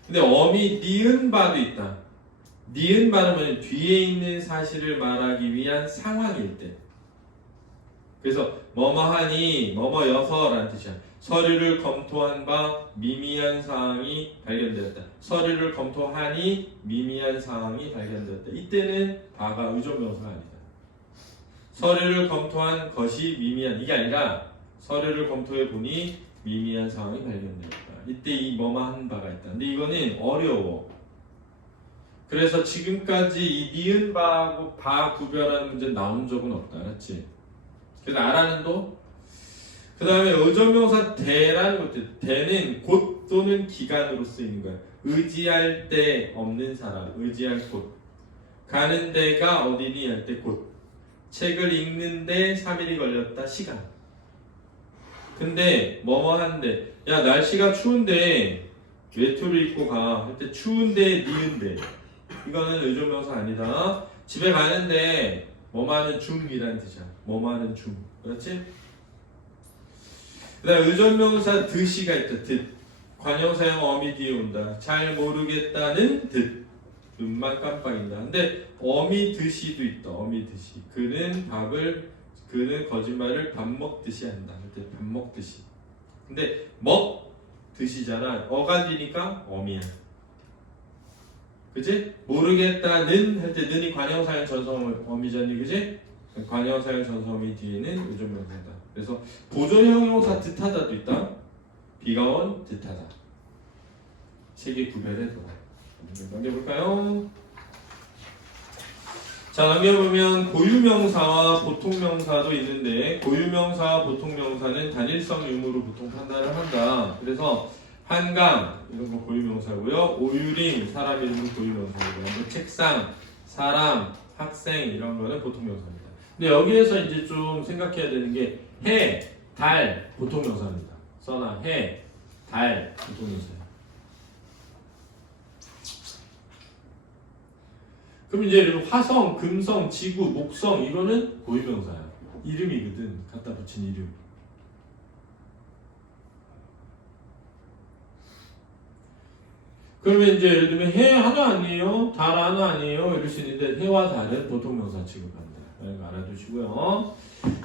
근데 어미 니은 바도 있다. 니은 바는 뭐냐면 뒤에 있는 사실을 말하기 위한 상황일 때. 그래서 뭐뭐하니 뭐뭐여서라는 뜻이야. 서류를 검토한 바 미미한 사항이 발견되었다. 서류를 검토하니 미미한 사항이 발견되었다. 이때는 바가 의존명사가 아니다. 서류를 검토한 것이 미미한 이게 아니라 서류를 검토해 보니 미미한 사항이 발견되었다. 이때 이 뭐뭐한 바가 있다. 근데 이거는 어려워. 그래서 지금까지 이 니은 바하고 바 구별하는 문제 나온 적은 없다. 알았지? 그래서 알아는 도. 그 다음에 의존명사 대라는 것도 대는 곳 또는 기간으로 쓰이는 거야. 의지할 데 없는 사람, 의지할 곳. 가는 데가 어디니 할 때 곳. 책을 읽는데 3일이 걸렸다. 시간. 근데 뭐뭐 한데 야 날씨가 추운데 외투를 입고 가 할 때 추운데 니은데 이거는 의존명사 아니다. 집에 가는데 뭐하는 중이라는 뜻이야. 뭐하는 중. 그렇지? 그 다음 의존명사 듯이가 있다. 듯. 관형사형 어미 뒤에 온다. 잘 모르겠다는 듯. 눈만 깜빡인다. 근데 어미 듯이도 있다. 어미 듯이. 그는 거짓말을 밥 먹듯이 한다. 그때 밥 먹듯이. 근데 먹듯이잖아. 어간디니까 어미야. 그치? 모르겠다는 할 때 는이 관형사형 전성 어미잖니. 그치? 관형사형 전성 어미 뒤에는 의존명사다. 그래서 보조 형용사 듯하다도 있다. 비가 온 듯하다. 세 개 구별해둬라. 넘겨볼까요? 자, 넘겨보면 고유명사와 보통명사도 있는데 고유명사와 보통명사는 단일성 유무로 보통 판단을 한다. 그래서 한강 이런 거 고유명사고요. 오유림 사람 이름은 고유명사고요. 뭐 책상, 사람, 학생 이런 거는 보통명사입니다. 근데 여기에서 이제 좀 생각해야 되는 게 해, 달 보통명사입니다. 써나 해, 달 보통명사예요. 그럼 이제 화성, 금성, 지구, 목성 이거는 고유명사야. 이름이거든. 갖다 붙인 이름. 그러면 이제 예를 들면 해 하나 아니에요? 달 하나 아니에요? 이럴 수 있는데 해와 달은 보통명사 취급한다. 이거 알아두시고요.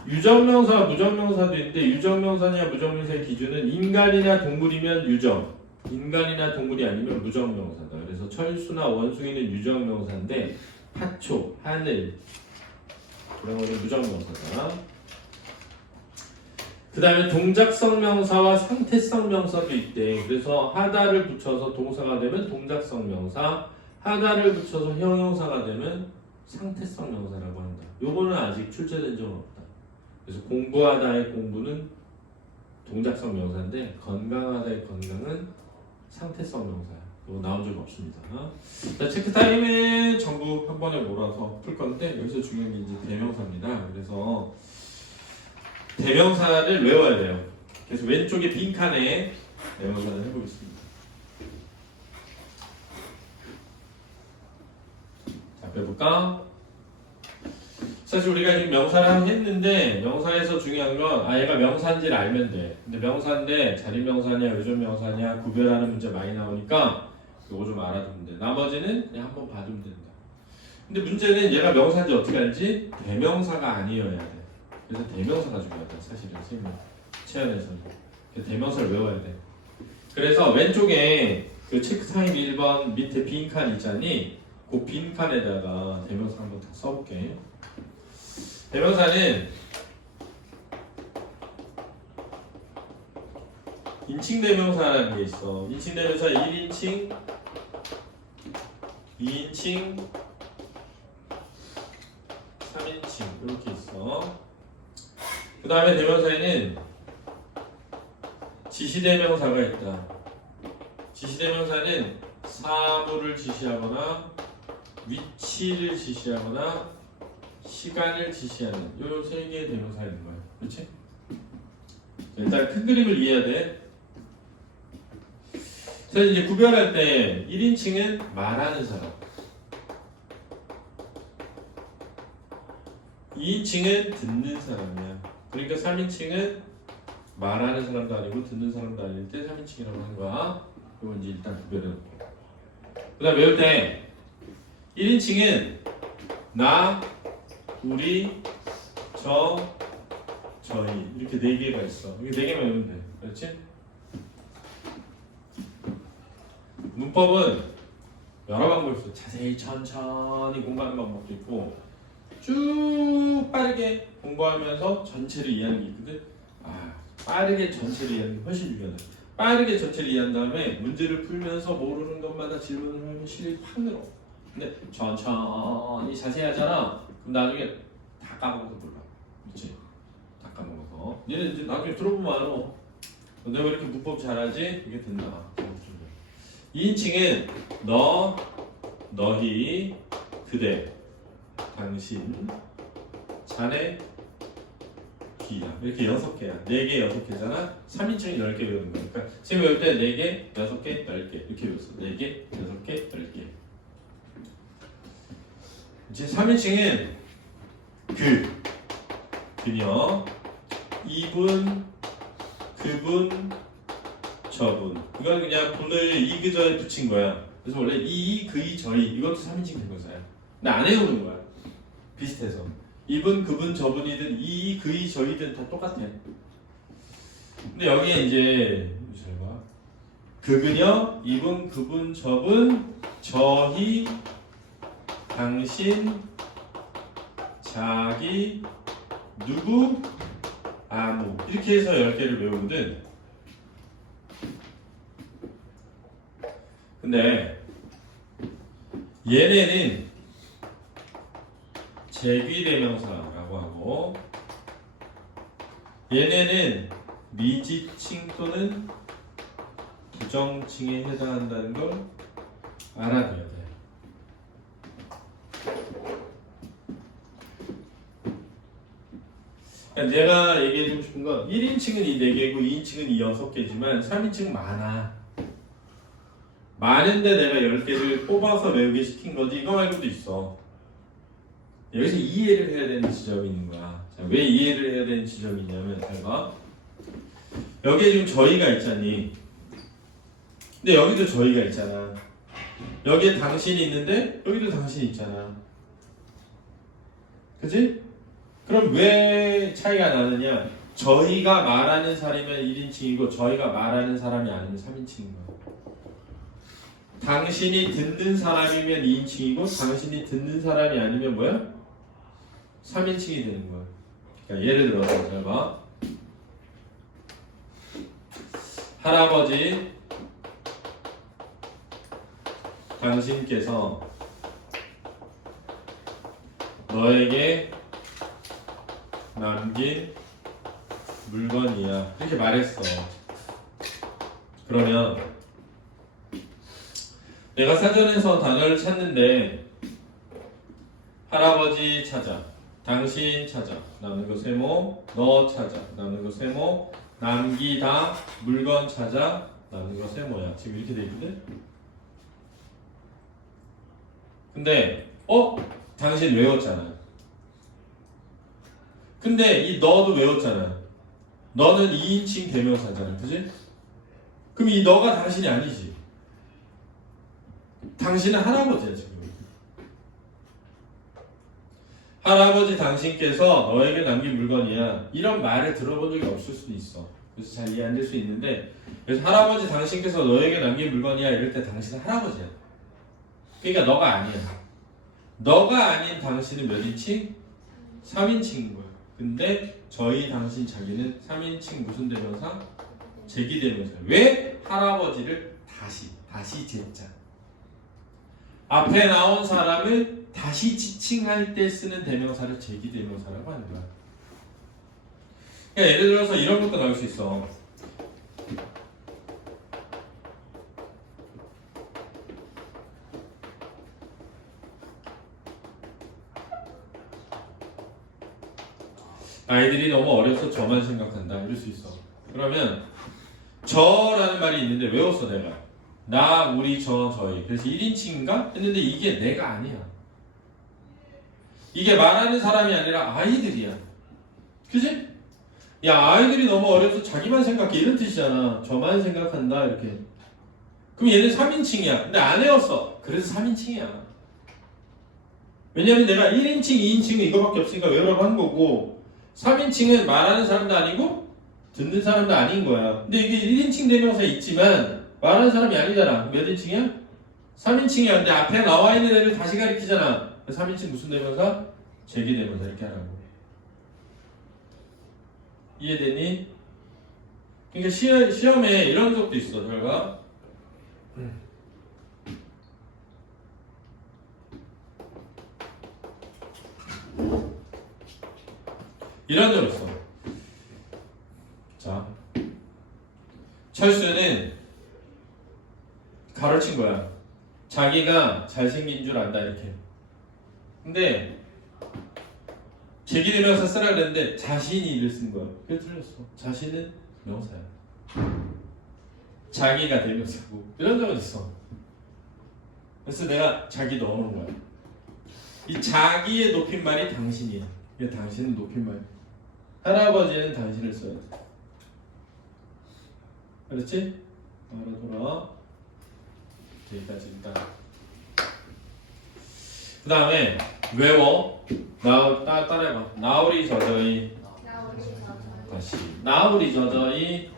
유정명사, 무정명사도 있는데 유정명사냐 무정명사의 기준은 인간이나 동물이면 유정, 인간이나 동물이 아니면 무정명사다. 그래서 철수나 원숭이는 유정명사인데 하초, 하늘 그런 거는 무정명사다. 그 다음에 동작성 명사와 상태성 명사도 있대. 그래서 하다를 붙여서 동사가 되면 동작성 명사, 하다를 붙여서 형용사가 되면 상태성 명사라고 한다. 요거는 아직 출제된 적은 없다. 그래서 공부하다의 공부는 동작성 명사인데 건강하다의 건강은 상태성 명사야. 그거 나온 적 없습니다. 자, 체크 타임에 전부 한 번에 몰아서 풀 건데 여기서 중요한 게 이제 대명사입니다. 그래서 대명사를 외워야 돼요. 그래서 왼쪽에 빈칸에 대명사를 해보겠습니다. 자, 빼볼까? 사실 우리가 지금 명사를 했는데 명사에서 중요한 건 얘가 명사인지를 알면 돼. 근데 명사인데 자리명사냐 의존명사냐 구별하는 문제 많이 나오니까 이거 좀 알아두면 돼. 나머지는 그냥 한번 봐주면 된다. 근데 문제는 얘가 명사인지 어떻게 알지? 대명사가 아니어야 돼. 그래서 대명사가 중요하다. 사실은 선생님 체험에서는 대명사를 외워야 돼. 그래서 왼쪽에 그 체크타임 1번 밑에 빈칸 있잖니? 그 빈칸에다가 대명사 한번 다 써볼게. 대명사는 인칭 대명사라는 게 있어. 인칭 대명사 1인칭, 2인칭, 3인칭 이렇게 있어. 그 다음에 대명사에는 지시대명사가 있다. 지시대명사는 사물을 지시하거나 위치를 지시하거나 시간을 지시하는 요 세 개의 대명사가 있는 거야. 그렇지? 일단 큰 그림을 이해해야 돼. 그래서 이제 구별할 때 1인칭은 말하는 사람, 2인칭은 듣는 사람이야. 그러니까 3인칭은 말하는 사람도 아니고 듣는 사람도 아닐 때 3인칭이라고 하는 거야. 이거 이제 일단 구별해놓고. 그 다음 외울 때 1인칭은 나, 우리, 저, 저희 이렇게 4개가 있어. 이게 4개만 외우면 돼. 그렇지? 문법은 여러 방법이 있어. 자세히 천천히 공부하는 방법도 있고 쭉 빠르게 공부하면서 전체를 이해하는 게 있거든. 빠르게 전체를 이해하는 게 훨씬 중요하다. 빠르게 전체를 이해한 다음에 문제를 풀면서 모르는 것마다 질문을 하면 실력이 확 늘어. 근데 천천히 자세히 하잖아. 그럼 나중에 다 까먹어서 몰라. 그렇지? 다 까먹어서. 얘는 이제 나중에 들어보면 알아. 내가 왜 이렇게 문법 잘하지? 이게 된다. 2인칭은 너, 너희, 그대, 당신, 자네, 귀야. 이렇게 6개야. 4개, 6개잖아. 3인칭이 10개 외우는 거야. 그러니까 지금 외울 때 4개, 6개, 10개 이렇게 외웠어. 4개, 6개, 10개. 이제 3인칭은 그녀, 이분, 그분, 저분. 이건 그냥 분을 이그저에 붙인 거야. 그래서 원래 이, 그이, 저희 이것도 3인칭 대명사야. 근데 안 외우는 거야. 비슷해서. 이분, 그분, 저분이든 이, 그이, 저희든 다 똑같아. 근데 여기에 이제 잘 봐. 그녀, 이분, 그분, 저분, 저희, 당신, 자기, 누구, 아무 이렇게 해서 10개를 외우거든. 근데 얘네는 제귀대명사라고 하고 얘네는 미지칭 또는 부정칭에 해당한다는 걸 알아둬야 돼. 그러니까 내가 얘기해주고 싶은 건 1인칭은 이 4개고 2인칭은 이 6개지만 3인칭 많아. 많은데 내가 10개를 뽑아서 외우게 시킨 거지. 이거 말고도 있어. 여기서 이해를 해야 되는 지점이 있는 거야. 자, 왜 이해를 해야 되는 지점이 있냐면 잘 봐. 여기에 지금 저희가 있잖니. 근데 여기도 저희가 있잖아. 여기에 당신이 있는데 여기도 당신이 있잖아. 그치? 그럼 왜 차이가 나느냐? 저희가 말하는 사람이면 1인칭이고 저희가 말하는 사람이 아니면 3인칭인 거야. 당신이 듣는 사람이면 2인칭이고 당신이 듣는 사람이 아니면 뭐야? 3인칭이 되는 거야. 그러니까 예를 들어서 잘 봐. 할아버지 당신께서 너에게 남긴 물건이야. 이렇게 말했어. 그러면 내가 사전에서 단어를 찾는데 할아버지 찾아, 당신 찾아, 남는 거 세모, 너 찾아, 남는 거 세모, 남기다, 물건 찾아, 남는 거 세모야. 지금 이렇게 돼 있거든? 근데 당신 외웠잖아. 근데 이 너도 외웠잖아. 너는 2인칭 대명사잖아. 그지? 그럼 이 너가 당신이 아니지. 당신은 할아버지야 지금. 할아버지 당신께서 너에게 남긴 물건이야. 이런 말을 들어본 적이 없을 수도 있어. 그래서 잘 이해 안 될 수 있는데, 그래서 할아버지 당신께서 너에게 남긴 물건이야 이럴 때 당신은 할아버지야. 그러니까 너가 아니야. 너가 아닌 당신은 몇 인칭? 3인칭인 거야. 근데 저희, 당신, 자기는 3인칭 무슨 대명사? 제기대명사. 왜? 할아버지를 다시 제자. 앞에 나온 사람을 다시 지칭할 때 쓰는 대명사를 제기대명사라고 하는 거야. 그러니까 예를 들어서 이런 것도 나올 수 있어. 아이들이 너무 어려서 저만 생각한다. 이럴 수 있어. 그러면 저라는 말이 있는데 외웠어 내가. 나, 우리, 저희. 그래서 1인칭인가? 했는데 이게 내가 아니야. 이게 말하는 사람이 아니라 아이들이야. 그치? 야, 아이들이 너무 어려서 자기만 생각해. 이런 뜻이잖아. 저만 생각한다. 이렇게. 그럼 얘는 3인칭이야. 근데 안 외웠어. 그래서 3인칭이야. 왜냐면 내가 1인칭, 2인칭은 이거밖에 없으니까 외우라고 한 거고 3인칭은 말하는 사람도 아니고 듣는 사람도 아닌 거야. 근데 이게 1인칭 대명사 있지만 말하는 사람이 아니잖아. 몇 인칭이야? 3인칭이야. 근데 앞에 나와 있는 애를 다시 가리키잖아. 3인칭 무슨 대명사? 제기대명사. 이렇게 하라고. 이해되니? 그러니까 시험에 이런 적도 있어. 결과 이런 적 있어. 자, 철수는 가르친 거야. 자기가 잘생긴 줄 안다 이렇게. 근데 제기대명사 쓰라 그랬는데 자신이를 쓴 거야. 그래서 틀렸어. 자신은 명사야. 자기가 대명사고. 이런 적은 있어. 그래서 내가 자기 넣어놓은 거야. 이 자기의 높임말이 당신이야. 이게 당신은 높임말. 할아버지는 당신을 써야 돼. 그렇지? 알아둬라. 여기까지 일단. 그 다음에 외워. 따라해봐. 나우리 저저히. 다시. 나우리 저저히.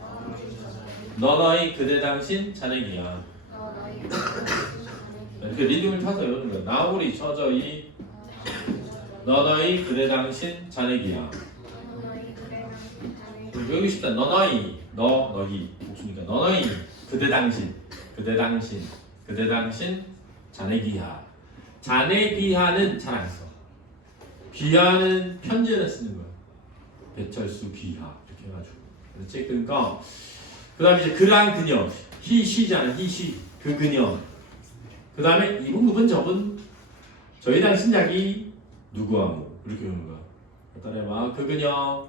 너너희 그대 당신 자네기야. 이렇게 리듬을 타서 외우는 거야. 나우리 저저히. 너너희 그대 당신 자네기야. 외우기 쉽다. 너너희, 너희 복수니까 너너희, 그대 당신, 자네 귀하. 자네 귀하는 잘 안 써. 귀하는 편지에다 쓰는 거야. 배철수 귀하 이렇게 해가지고. 그렇지? 그러니까 그다음에 이제 그랑 그녀, he, she잖아. he, she, 그 그녀. 그다음에 이분 그분 저분, 저희 당신 자기 누구와 뭐 이렇게 외우는 거야. 따라해봐. 그 그녀,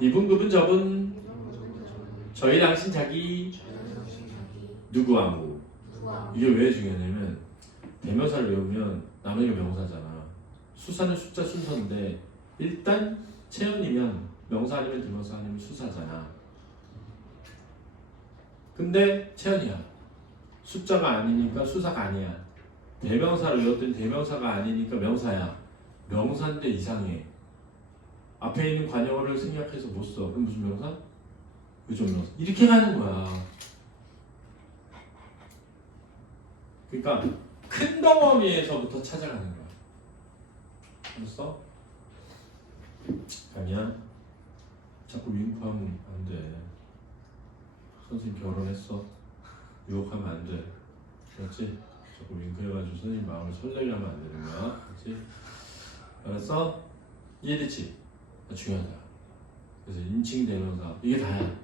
이분 그분 저분, 저희 당신 자기 누구와 뭐. 이게 왜 중요하냐면 대명사를 외우면 나머지가 명사잖아. 수사는 숫자 순서인데 일단 체연이면 명사 아니면 대명사 아니면 수사잖아. 근데 체연이야. 숫자가 아니니까 수사가 아니야. 대명사를 외웠더니 대명사가 아니니까 명사야. 명사인데 이상해. 앞에 있는 관용어를 생략해서 못 써. 그럼 무슨 명사? 의존명사. 이렇게 가는 거야. 그러니까 큰 덩어리에서부터 찾아가는 거야. 알았어? 아니야. 자꾸 윙크하면 안 돼. 선생님 결혼했어. 유혹하면 안 돼. 그렇지? 자꾸 윙크해가지고 선생님 마음을 설레게 하면 안 되는 거야. 그렇지? 알았어? 이해됐지? 중요하다. 그래서 인칭 대명사 이게 다야.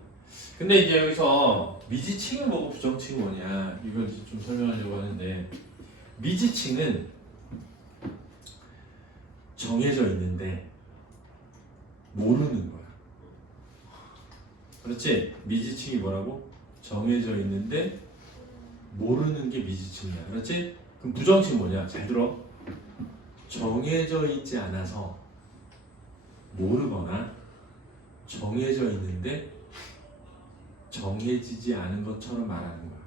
근데 이제 여기서 미지칭은 뭐고 부정칭은 뭐냐 이걸 좀 설명하려고 하는데 미지칭은 정해져 있는데 모르는 거야. 그렇지? 미지칭이 뭐라고? 정해져 있는데 모르는 게 미지칭이야. 그렇지? 그럼 부정칭 뭐냐? 잘 들어. 정해져 있지 않아서 모르거나 정해져 있는데 정해지지 않은 것처럼 말하는 거야.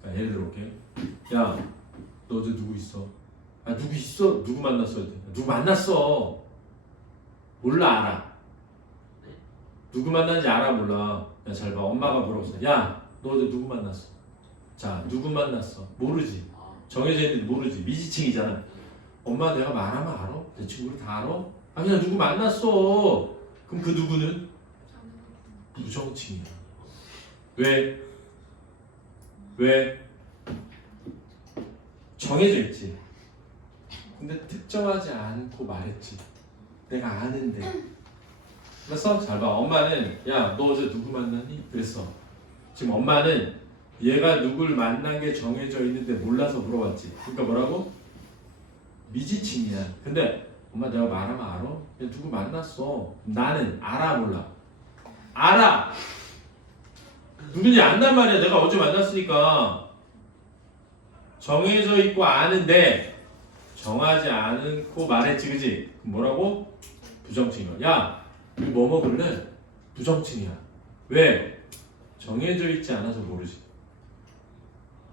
그러니까 예를 들어볼게. 야, 너 어제 누구 있어? 아, 누구 있어? 누구 만났어? 누구 만났어? 몰라, 알아. 누구 만났는지 알아, 몰라. 야, 잘 봐. 엄마가 물어봤어. 야, 너 어제 누구 만났어? 자, 누구 만났어? 모르지. 정해져 있는데 모르지. 미지칭이잖아. 엄마 내가 말하면 알아? 내 친구를 다 알아? 아, 그냥 누구 만났어. 그럼 그 누구는? 부정칭이야. 왜? 왜? 정해져 있지. 근데 특정하지 않고 말했지. 내가 아는데. 그래서 잘 봐. 엄마는 야, 너 어제 누구 만났니? 그랬어. 지금 엄마는 얘가 누굴 만난 게 정해져 있는데 몰라서 물어봤지. 그러니까 뭐라고? 미지칭이야. 근데 엄마 내가 말하면 알아? 야, 누구 만났어. 나는 알아 몰라? 알아. 누군지 안단 말이야. 내가 어제 만났으니까. 정해져 있고 아는데 정하지 않고 말했지, 그지? 뭐라고? 부정칭이야. 야, 우리 뭐 먹을래? 부정칭이야. 왜? 정해져 있지 않아서 모르지.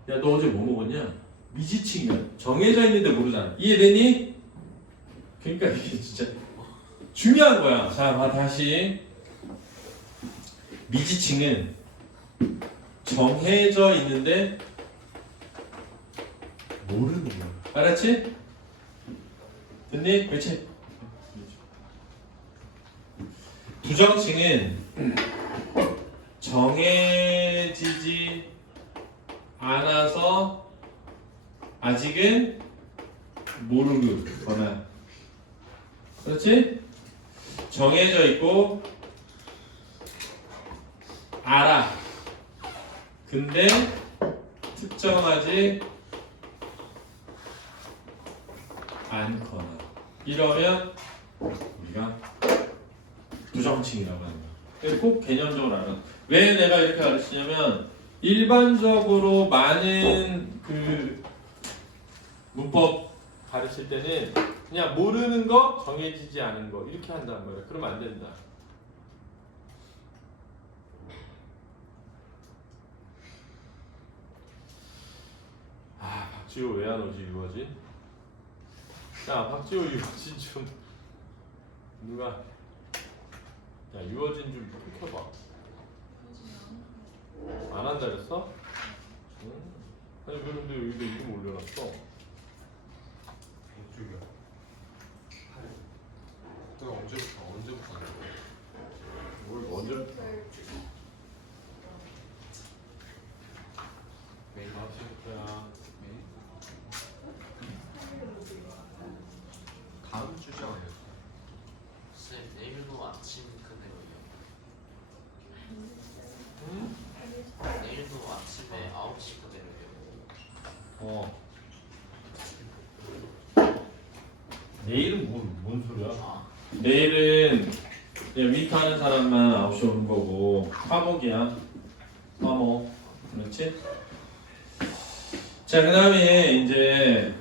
야, 너 어제 뭐 먹었냐? 미지칭이야. 정해져 있는데 모르잖아. 이해되니? 그러니까 이게 진짜 중요한 거야. 자, 봐 다시. 미지칭은 정해져 있는데 모르는 거야. 알았지? 됐니? 그렇지? 부정칭은 정해지지 않아서 아직은 모르거나, 그렇지? 정해져 있고 알아. 근데 특정하지 않거나 이러면 우리가 부정칭이라고 하는 거야. 그래서 꼭 개념적으로 알아. 왜 내가 이렇게 가르치냐면 일반적으로 많은 그 문법 가르칠 때는 그냥 모르는 거, 정해지지 않은 거 이렇게 한단 말이야. 그러면 안 된다. 아, 박지호 왜 안 오지? 유어진? 야, 박지호 유어진 좀 누가? 야, 유어진 좀 켜봐. 안 한다 그랬어? 응? 아니 그런데 여기다 이름 올려놨어. 어쩌냐? 내가 언제부터 네, 맞습니다. 다음 주 시간 알려주세요. 쌤, 내일도 아침 그대로요. 내일도 아침에 9시 그대로요. 내일은 뭔 소리야? 아, 내일은 그냥 위트하는 사람만 9시 오는 거고 화목이야. 화목. 그렇지? 자, 그 다음에 이제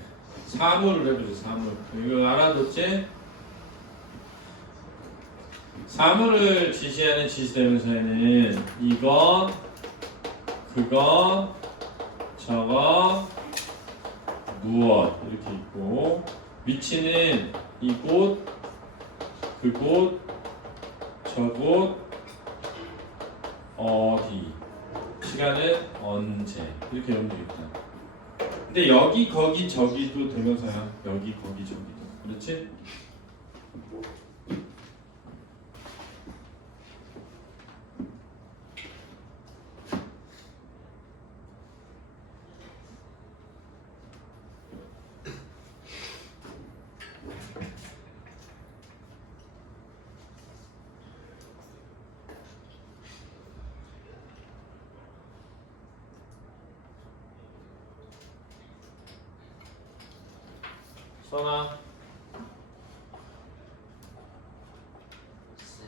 사물을 해보자. 사물. 이거 알아뒀지? 사물을 지시하는 지시대명사에는 이것, 그것, 저것, 무엇 이렇게 있고, 위치는 이곳, 그곳, 저곳, 어디, 시간은 언제 이렇게 외우면 되겠다. 근데 여기, 거기, 저기도 대명사야. 여기, 거기, 저기도. 그렇지? 선아. 쌤,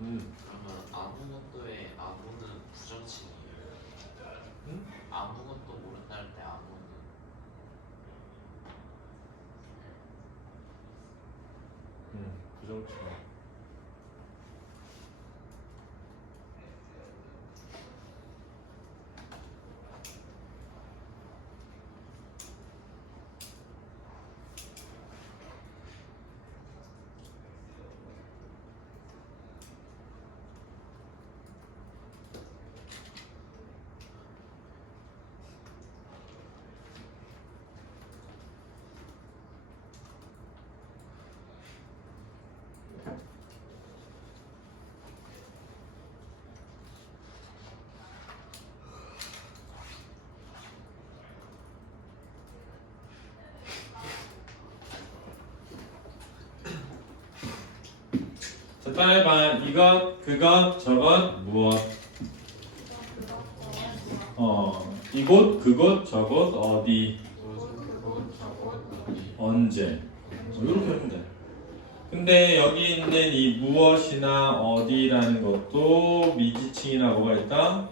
음. 그러면 아무것도의 아무는 부정칭이에요. 응? 아무것도 모른다 할 때 아무는 부정치. 자, 따라해봐. 이것, 그것, 저것, 무엇. 이곳, 그곳, 저곳, 어디, 언제. 이렇게 하면 돼. 근데 여기 있는 이 무엇이나 어디라는 것도 미지칭이나 뭐가 있다?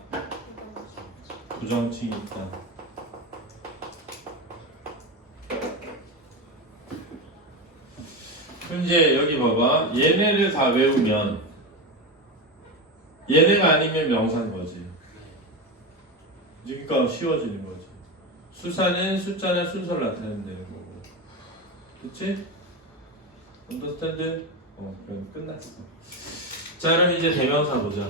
부정칭이 있다. 그럼 이제 여기 봐봐. 얘네를 다 외우면 얘네가 아니면 명사인 거지. 그러니까 쉬워지는 거지. 수사는 숫자나 순서를 나타내면 되는 거고. 그치? 언더스탠드? 그럼 끝났어. 자, 그럼 이제 대명사 보자.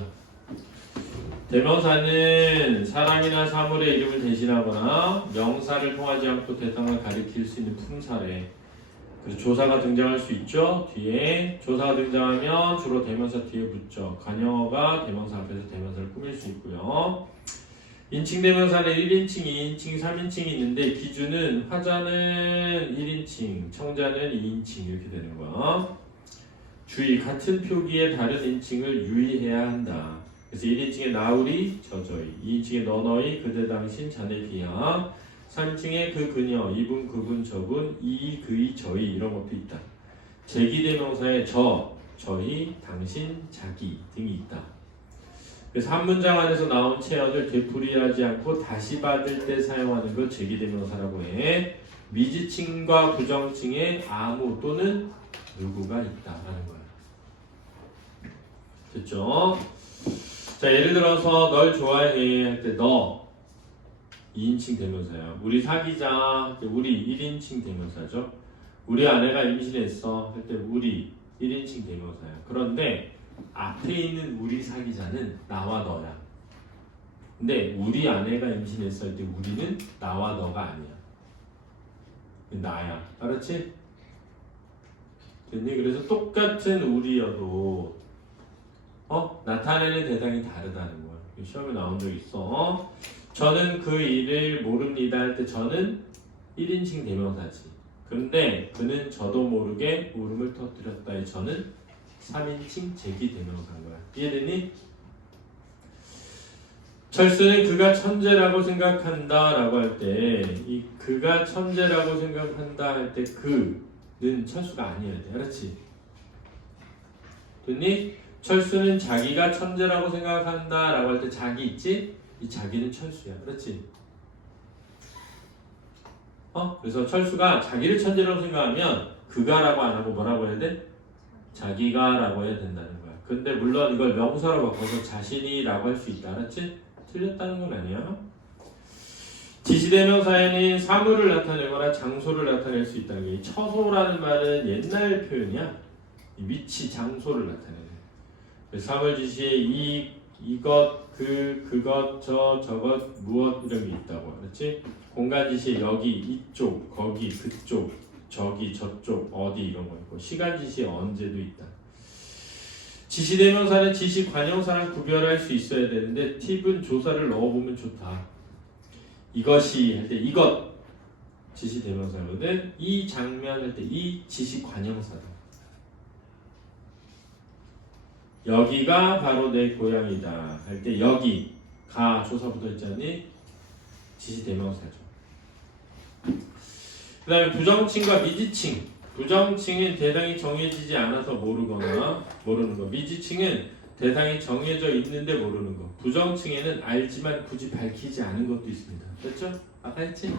대명사는 사람이나 사물의 이름을 대신하거나 명사를 통하지 않고 대상을 가리킬 수 있는 품사래. 그래서 조사가 등장할 수 있죠. 뒤에 조사가 등장하면 주로 대명사 뒤에 붙죠. 관형어가 대명사 앞에서 대명사를 꾸밀 수 있고요. 인칭 대명사는 1인칭, 2인칭, 3인칭이 있는데 기준은 화자는 1인칭, 청자는 2인칭 이렇게 되는 거야. 주의, 같은 표기의 다른 인칭을 유의해야 한다. 그래서 1인칭의 나으리, 저저희, 2인칭의 너너희, 그대 당신, 자네 비하, 3인칭의 그 그녀, 이분 그분 저분, 이 그이 저희 이런 것도 있다. 제기대명사의 저, 저희, 당신, 자기 등이 있다. 그래서 한 문장 안에서 나온 체언을 되풀이하지 않고 다시 받을 때 사용하는 걸 제기대명사라고 해. 미지칭과 부정칭에 아무 또는 누구가 있다라는 거야. 됐죠? 자, 예를 들어서 널 좋아해 할 때 너 2인칭 대명사야. 우리 사귀자 할 때 우리 1인칭 대명사죠. 우리 아내가 임신했어 할 때 우리 1인칭 대명사야. 그런데 앞에 있는 우리 사귀자는 나와 너야. 근데 우리 아내가 임신했을 때 우리는 나와 너가 아니야. 나야. 알았지? 됐니? 그래서 똑같은 우리여도 나타내는 대상이 다르다는 거야. 시험에 나온 적 있어. 저는 그 일을 모릅니다 할 때 저는 1인칭 대명사지. 그런데 그는 저도 모르게 울음을 터뜨렸다의 저는 3인칭 제기 대명사인 거야. 이해되니? 철수는 그가 천재라고 생각한다 라고 할 때 이 그가 천재라고 생각한다 할 때 그는 철수가 아니어야 돼. 알았지? 됐니? 철수는 자기가 천재라고 생각한다 라고 할 때 자기 있지? 이 자기는 철수야. 그렇지? 그래서 철수가 자기를 천재라고 생각하면 그가라고 안 하고 뭐라고 해야 돼? 자기가라고 해야 된다는 거야. 근데 물론 이걸 명사로 바꿔서 자신이라고 할 수 있다. 알았지? 틀렸다는 건 아니야. 지시대명사에는 사물을 나타내거나 장소를 나타낼 수 있다는 게, 이 처소라는 말은 옛날 표현이야. 이 위치, 장소를 나타내는. 사물 지시에 이것, 그것, 저것, 무엇 이런 게 있다고. 그렇지? 공간 지시에 여기, 이쪽, 거기, 그쪽, 저기, 저쪽, 어디 이런 거 있고, 시간 지시에 언제도 있다. 지시대명사는 지시 관형사랑 구별할 수 있어야 되는데 팁은 조사를 넣어보면 좋다. 이것이 할 때 이것 지시대명사거든. 이 장면 할 때 이 지시 관형사다. 여기가 바로 내 고향이다 할 때 여기가 조사 붙어있잖니? 지시대명사죠. 그 다음에 부정칭과 미지칭. 부정칭은 대상이 정해지지 않아서 모르거나 모르는 거. 미지칭은 대상이 정해져 있는데 모르는 거. 부정칭에는 알지만 굳이 밝히지 않은 것도 있습니다. 그렇죠? 아까 했지?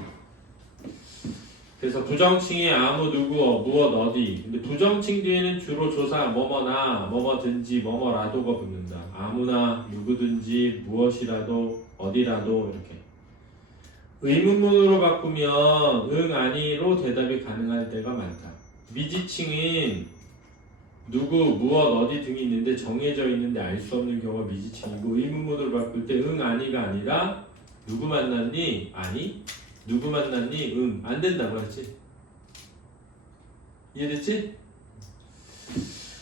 그래서 부정칭이 아무, 누구, 무엇, 어디. 근데 부정칭 뒤에는 주로 조사 뭐뭐나 뭐뭐든지 뭐뭐라도가 붙는다. 아무나 누구든지 무엇이라도 어디라도 이렇게. 의문문으로 바꾸면 응, 아니로 대답이 가능할 때가 많다. 미지칭은 누구, 무엇, 어디 등이 있는데 정해져 있는데 알 수 없는 경우가 미지칭이고, 의문문으로 바꿀 때 응, 아니가 아니라 누구 만났니? 아니. 누구 만났니? 응. 안 된다고 했지. 이해됐지?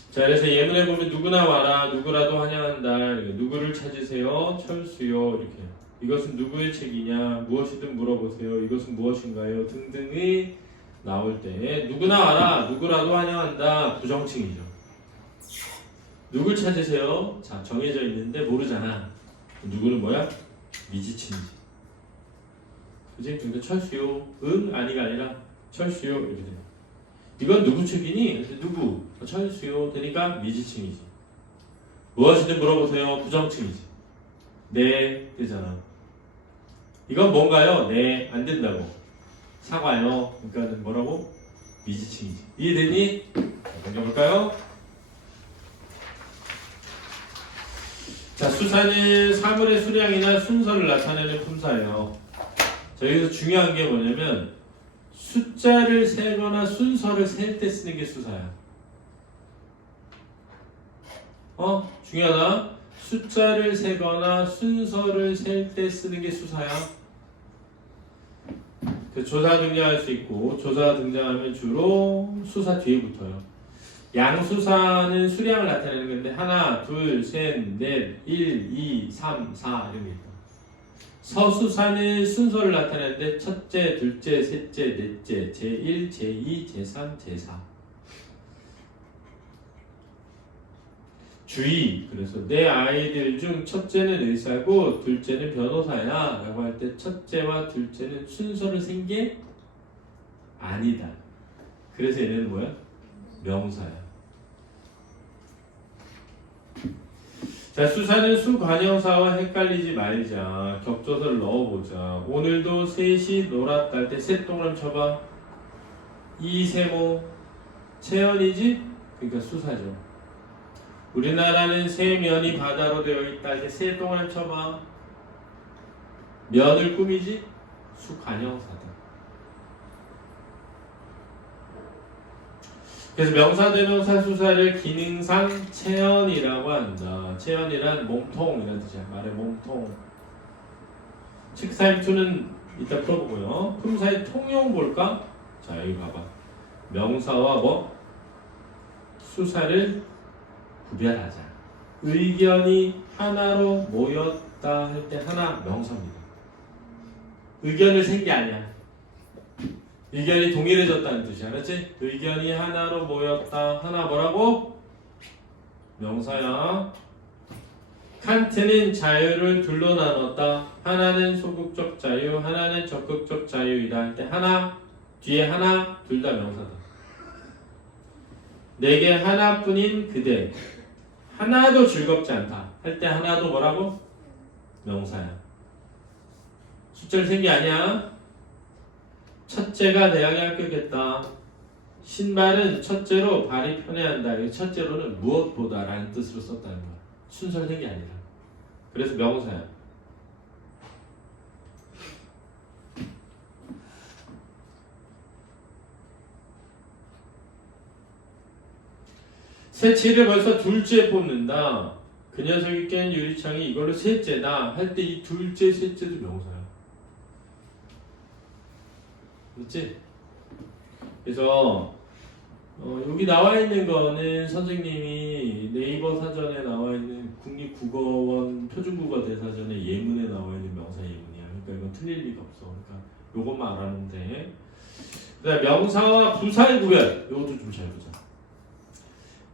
자, 그래서 예문에 보면 누구나 와라, 누구라도 환영한다. 이렇게. 누구를 찾으세요? 철수요. 이렇게. 이것은 누구의 책이냐? 무엇이든 물어보세요. 이것은 무엇인가요? 등등이 나올 때 누구나 와라, 누구라도 환영한다. 부정칭이죠. 누굴 찾으세요? 자, 정해져 있는데 모르잖아. 누구는 뭐야? 미지칭이지. 그지? 그러니까 철수요. 응? 아니가 아니라 철수요. 이렇게 돼. 이건 누구 책이니? 누구? 철수요. 되니까 미지칭이지. 무엇이든 물어보세요. 부정칭이지. 네. 되잖아. 이건 뭔가요? 네. 안 된다고. 사과요. 그러니까 뭐라고? 미지칭이지. 이해됐니? 넘겨볼까요? 자, 수사는 사물의 수량이나 순서를 나타내는 품사예요. 자, 여기서 중요한 게 뭐냐면 숫자를 세거나 순서를 셀 때 쓰는 게 수사야. 중요하다. 숫자를 세거나 순서를 셀 때 쓰는 게 수사야. 그 조사 등장할 수 있고, 조사 등장하면 주로 수사 뒤에 붙어요. 양수사는 수량을 나타내는 건데 하나, 둘, 셋, 넷, 1, 2, 3, 4 이런 게 있다. 서수사는 순서를 나타내는데 첫째, 둘째, 셋째, 넷째, 제1, 제2, 제3, 제4. 주의. 그래서 내 아이들 중 첫째는 의사고 둘째는 변호사야 라고 할 때 첫째와 둘째는 순서를 센 게 아니다. 그래서 얘는 뭐야? 명사야. 자, 수사는 수관형사와 헷갈리지 말자. 격조서를 넣어보자. 오늘도 셋이 놀았다 할 때 셋 동그라미 쳐봐. 이세모 채연이지? 그러니까 수사죠. 우리나라는 세 면이 바다로 되어 있다 할 때 세 동그라미 쳐봐. 면을 꾸미지? 수관형사다. 그래서 명사대명사 수사를 기능상 체언이라고 한다. 체언이란 몸통이라는 뜻이야. 말의 몸통. 책사임투는 이따 풀어보고요. 품사의 통용 볼까? 자, 여기 봐봐. 명사와 뭐? 수사를 구별하자. 의견이 하나로 모였다 할 때 하나 명사입니다. 의견을 센 게 아니야. 의견이 동일해졌다는 뜻이야. 알았지? 의견이 하나로 모였다. 하나 뭐라고? 명사야. 칸트는 자유를 둘로 나눴다. 하나는 소극적 자유, 하나는 적극적 자유이다 할 때 하나, 뒤에 하나, 둘 다 명사다. 내게 하나뿐인 그대, 하나도 즐겁지 않다 할 때 하나도 뭐라고? 명사야. 숫자를 센 게 아니야. 첫째가 대학에 합격했다. 신발은 첫째로 발이 편해한다. 이 첫째로는 무엇보다라는 뜻으로 썼다는 거야. 순서를 센 게 아니라. 그래서 명사야. 새치를 벌써 둘째 뽑는다. 그 녀석이 깬 유리창이 이걸로 셋째다 할 때 이 둘째, 셋째도 명사야. 그렇지? 그래서 여기 나와 있는 거는 선생님이 네이버 사전에 나와 있는 국립국어원 표준국어 대사전에 예문에 나와 있는 명사 예문이야. 그러니까 이건 틀릴 리가 없어. 그러니까 요것만 알아면 돼. 그다음 명사와 부사의 구별. 요것도 좀 잘 보자.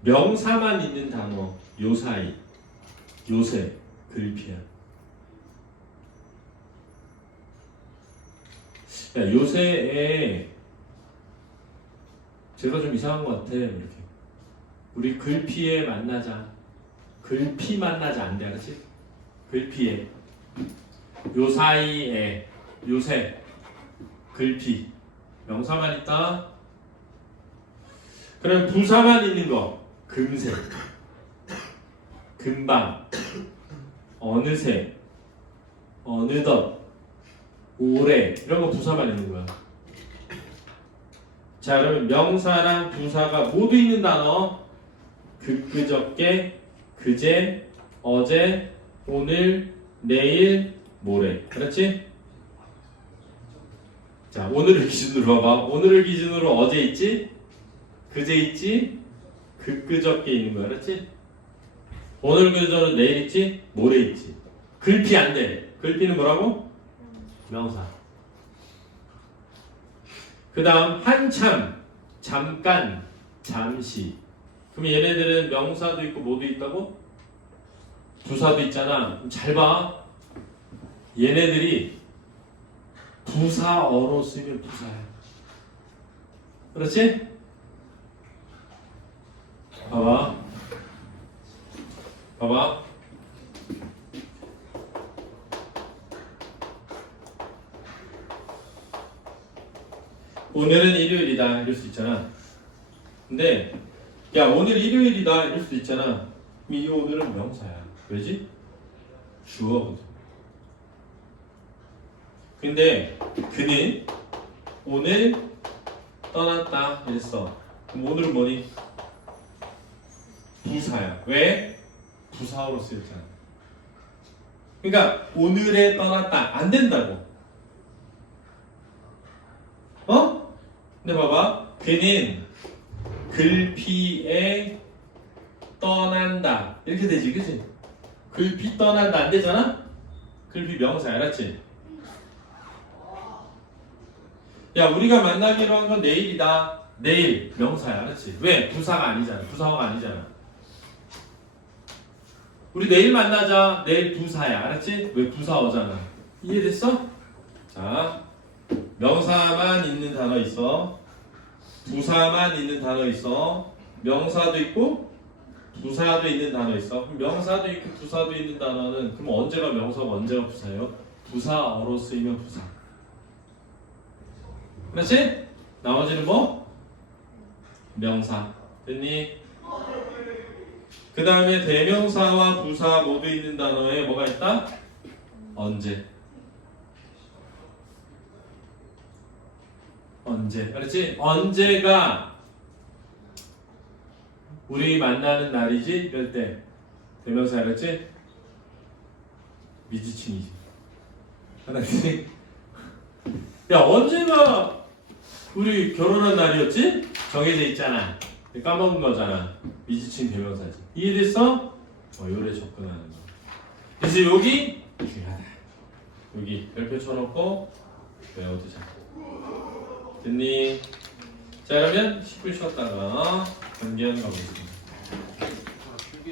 명사만 있는 단어 요사이, 요새, 글피야. 야, 요새에 제가 좀 이상한 것 같아. 이렇게 우리 글피에 만나자. 글피 만나자 안 돼, 알았지? 글피에 요사이에 요새 글피 명사만 있다. 그럼 부사만 있는 거 금세, 금방, 어느새, 어느덧, 오래 이런 거 부사만 있는 거야. 자, 그러면 명사랑 부사가 모두 있는 단어 그저께, 그제, 어제, 오늘, 내일, 모레. 그렇지? 자, 오늘을 기준으로 봐봐. 오늘을 기준으로 어제 있지? 그제 있지? 그저께 있는 거야. 그렇지? 오늘 그저는 내일 있지? 모레 있지? 글피 안 돼. 글피는 뭐라고? 명사. 그 다음 한참, 잠깐, 잠시. 그럼 얘네들은 명사도 있고 뭐도 있다고? 부사도 있잖아. 그럼 잘 봐. 얘네들이 부사어로 쓰면 부사야. 그렇지? 봐봐. 봐봐. 오늘은 일요일이다 이럴 수 있잖아. 근데 야 오늘 일요일이다 이럴 수도 있잖아. 이 오늘은 명사야. 왜지? 주어거든. 근데 그는 오늘 떠났다 이랬어. 그럼 오늘은 뭐니? 부사야. 왜? 부사어로 쓰였잖아. 그러니까 오늘에 떠났다 안 된다고. 어? 근데 봐봐. 그는 글피에 떠난다 이렇게 되지, 그치? 글피 떠난다 안 되잖아? 글피 명사 알았지? 야 우리가 만나기로 한 건 내일이다. 내일 명사야 알았지? 왜? 부사가 아니잖아. 부사어가 아니잖아. 우리 내일 만나자. 내일 부사야 알았지? 왜? 부사어잖아. 이해됐어? 자 명사만 있는 단어 있어. 부사만 있는 단어 있어. 명사도 있고 부사도 있는 단어 있어. 그럼 명사도 있고 부사도 있는 단어는 그럼 언제가 명사고 언제가 부사예요? 부사어로 쓰이면 부사. 그렇지? 나머지는 뭐? 명사. 됐니? 그 다음에 대명사와 부사 모두 있는 단어에 뭐가 있다? 언제. 언제. 알았지? 언제가 우리 만나는 날이지? 이럴 때 대명사 알았지? 미지층이지. 알았지? 야 언제가 우리 결혼한 날이었지? 정해져 있잖아. 까먹은 거잖아. 미지층 대명사지. 이해됐어? 요래 접근하는 거. 그래서 여기 중요하다. 여기 별표 쳐놓고 외워두자. 됐니? 자 그러면 10분 쉬었다가 전개하는 거 보겠습니다. 필기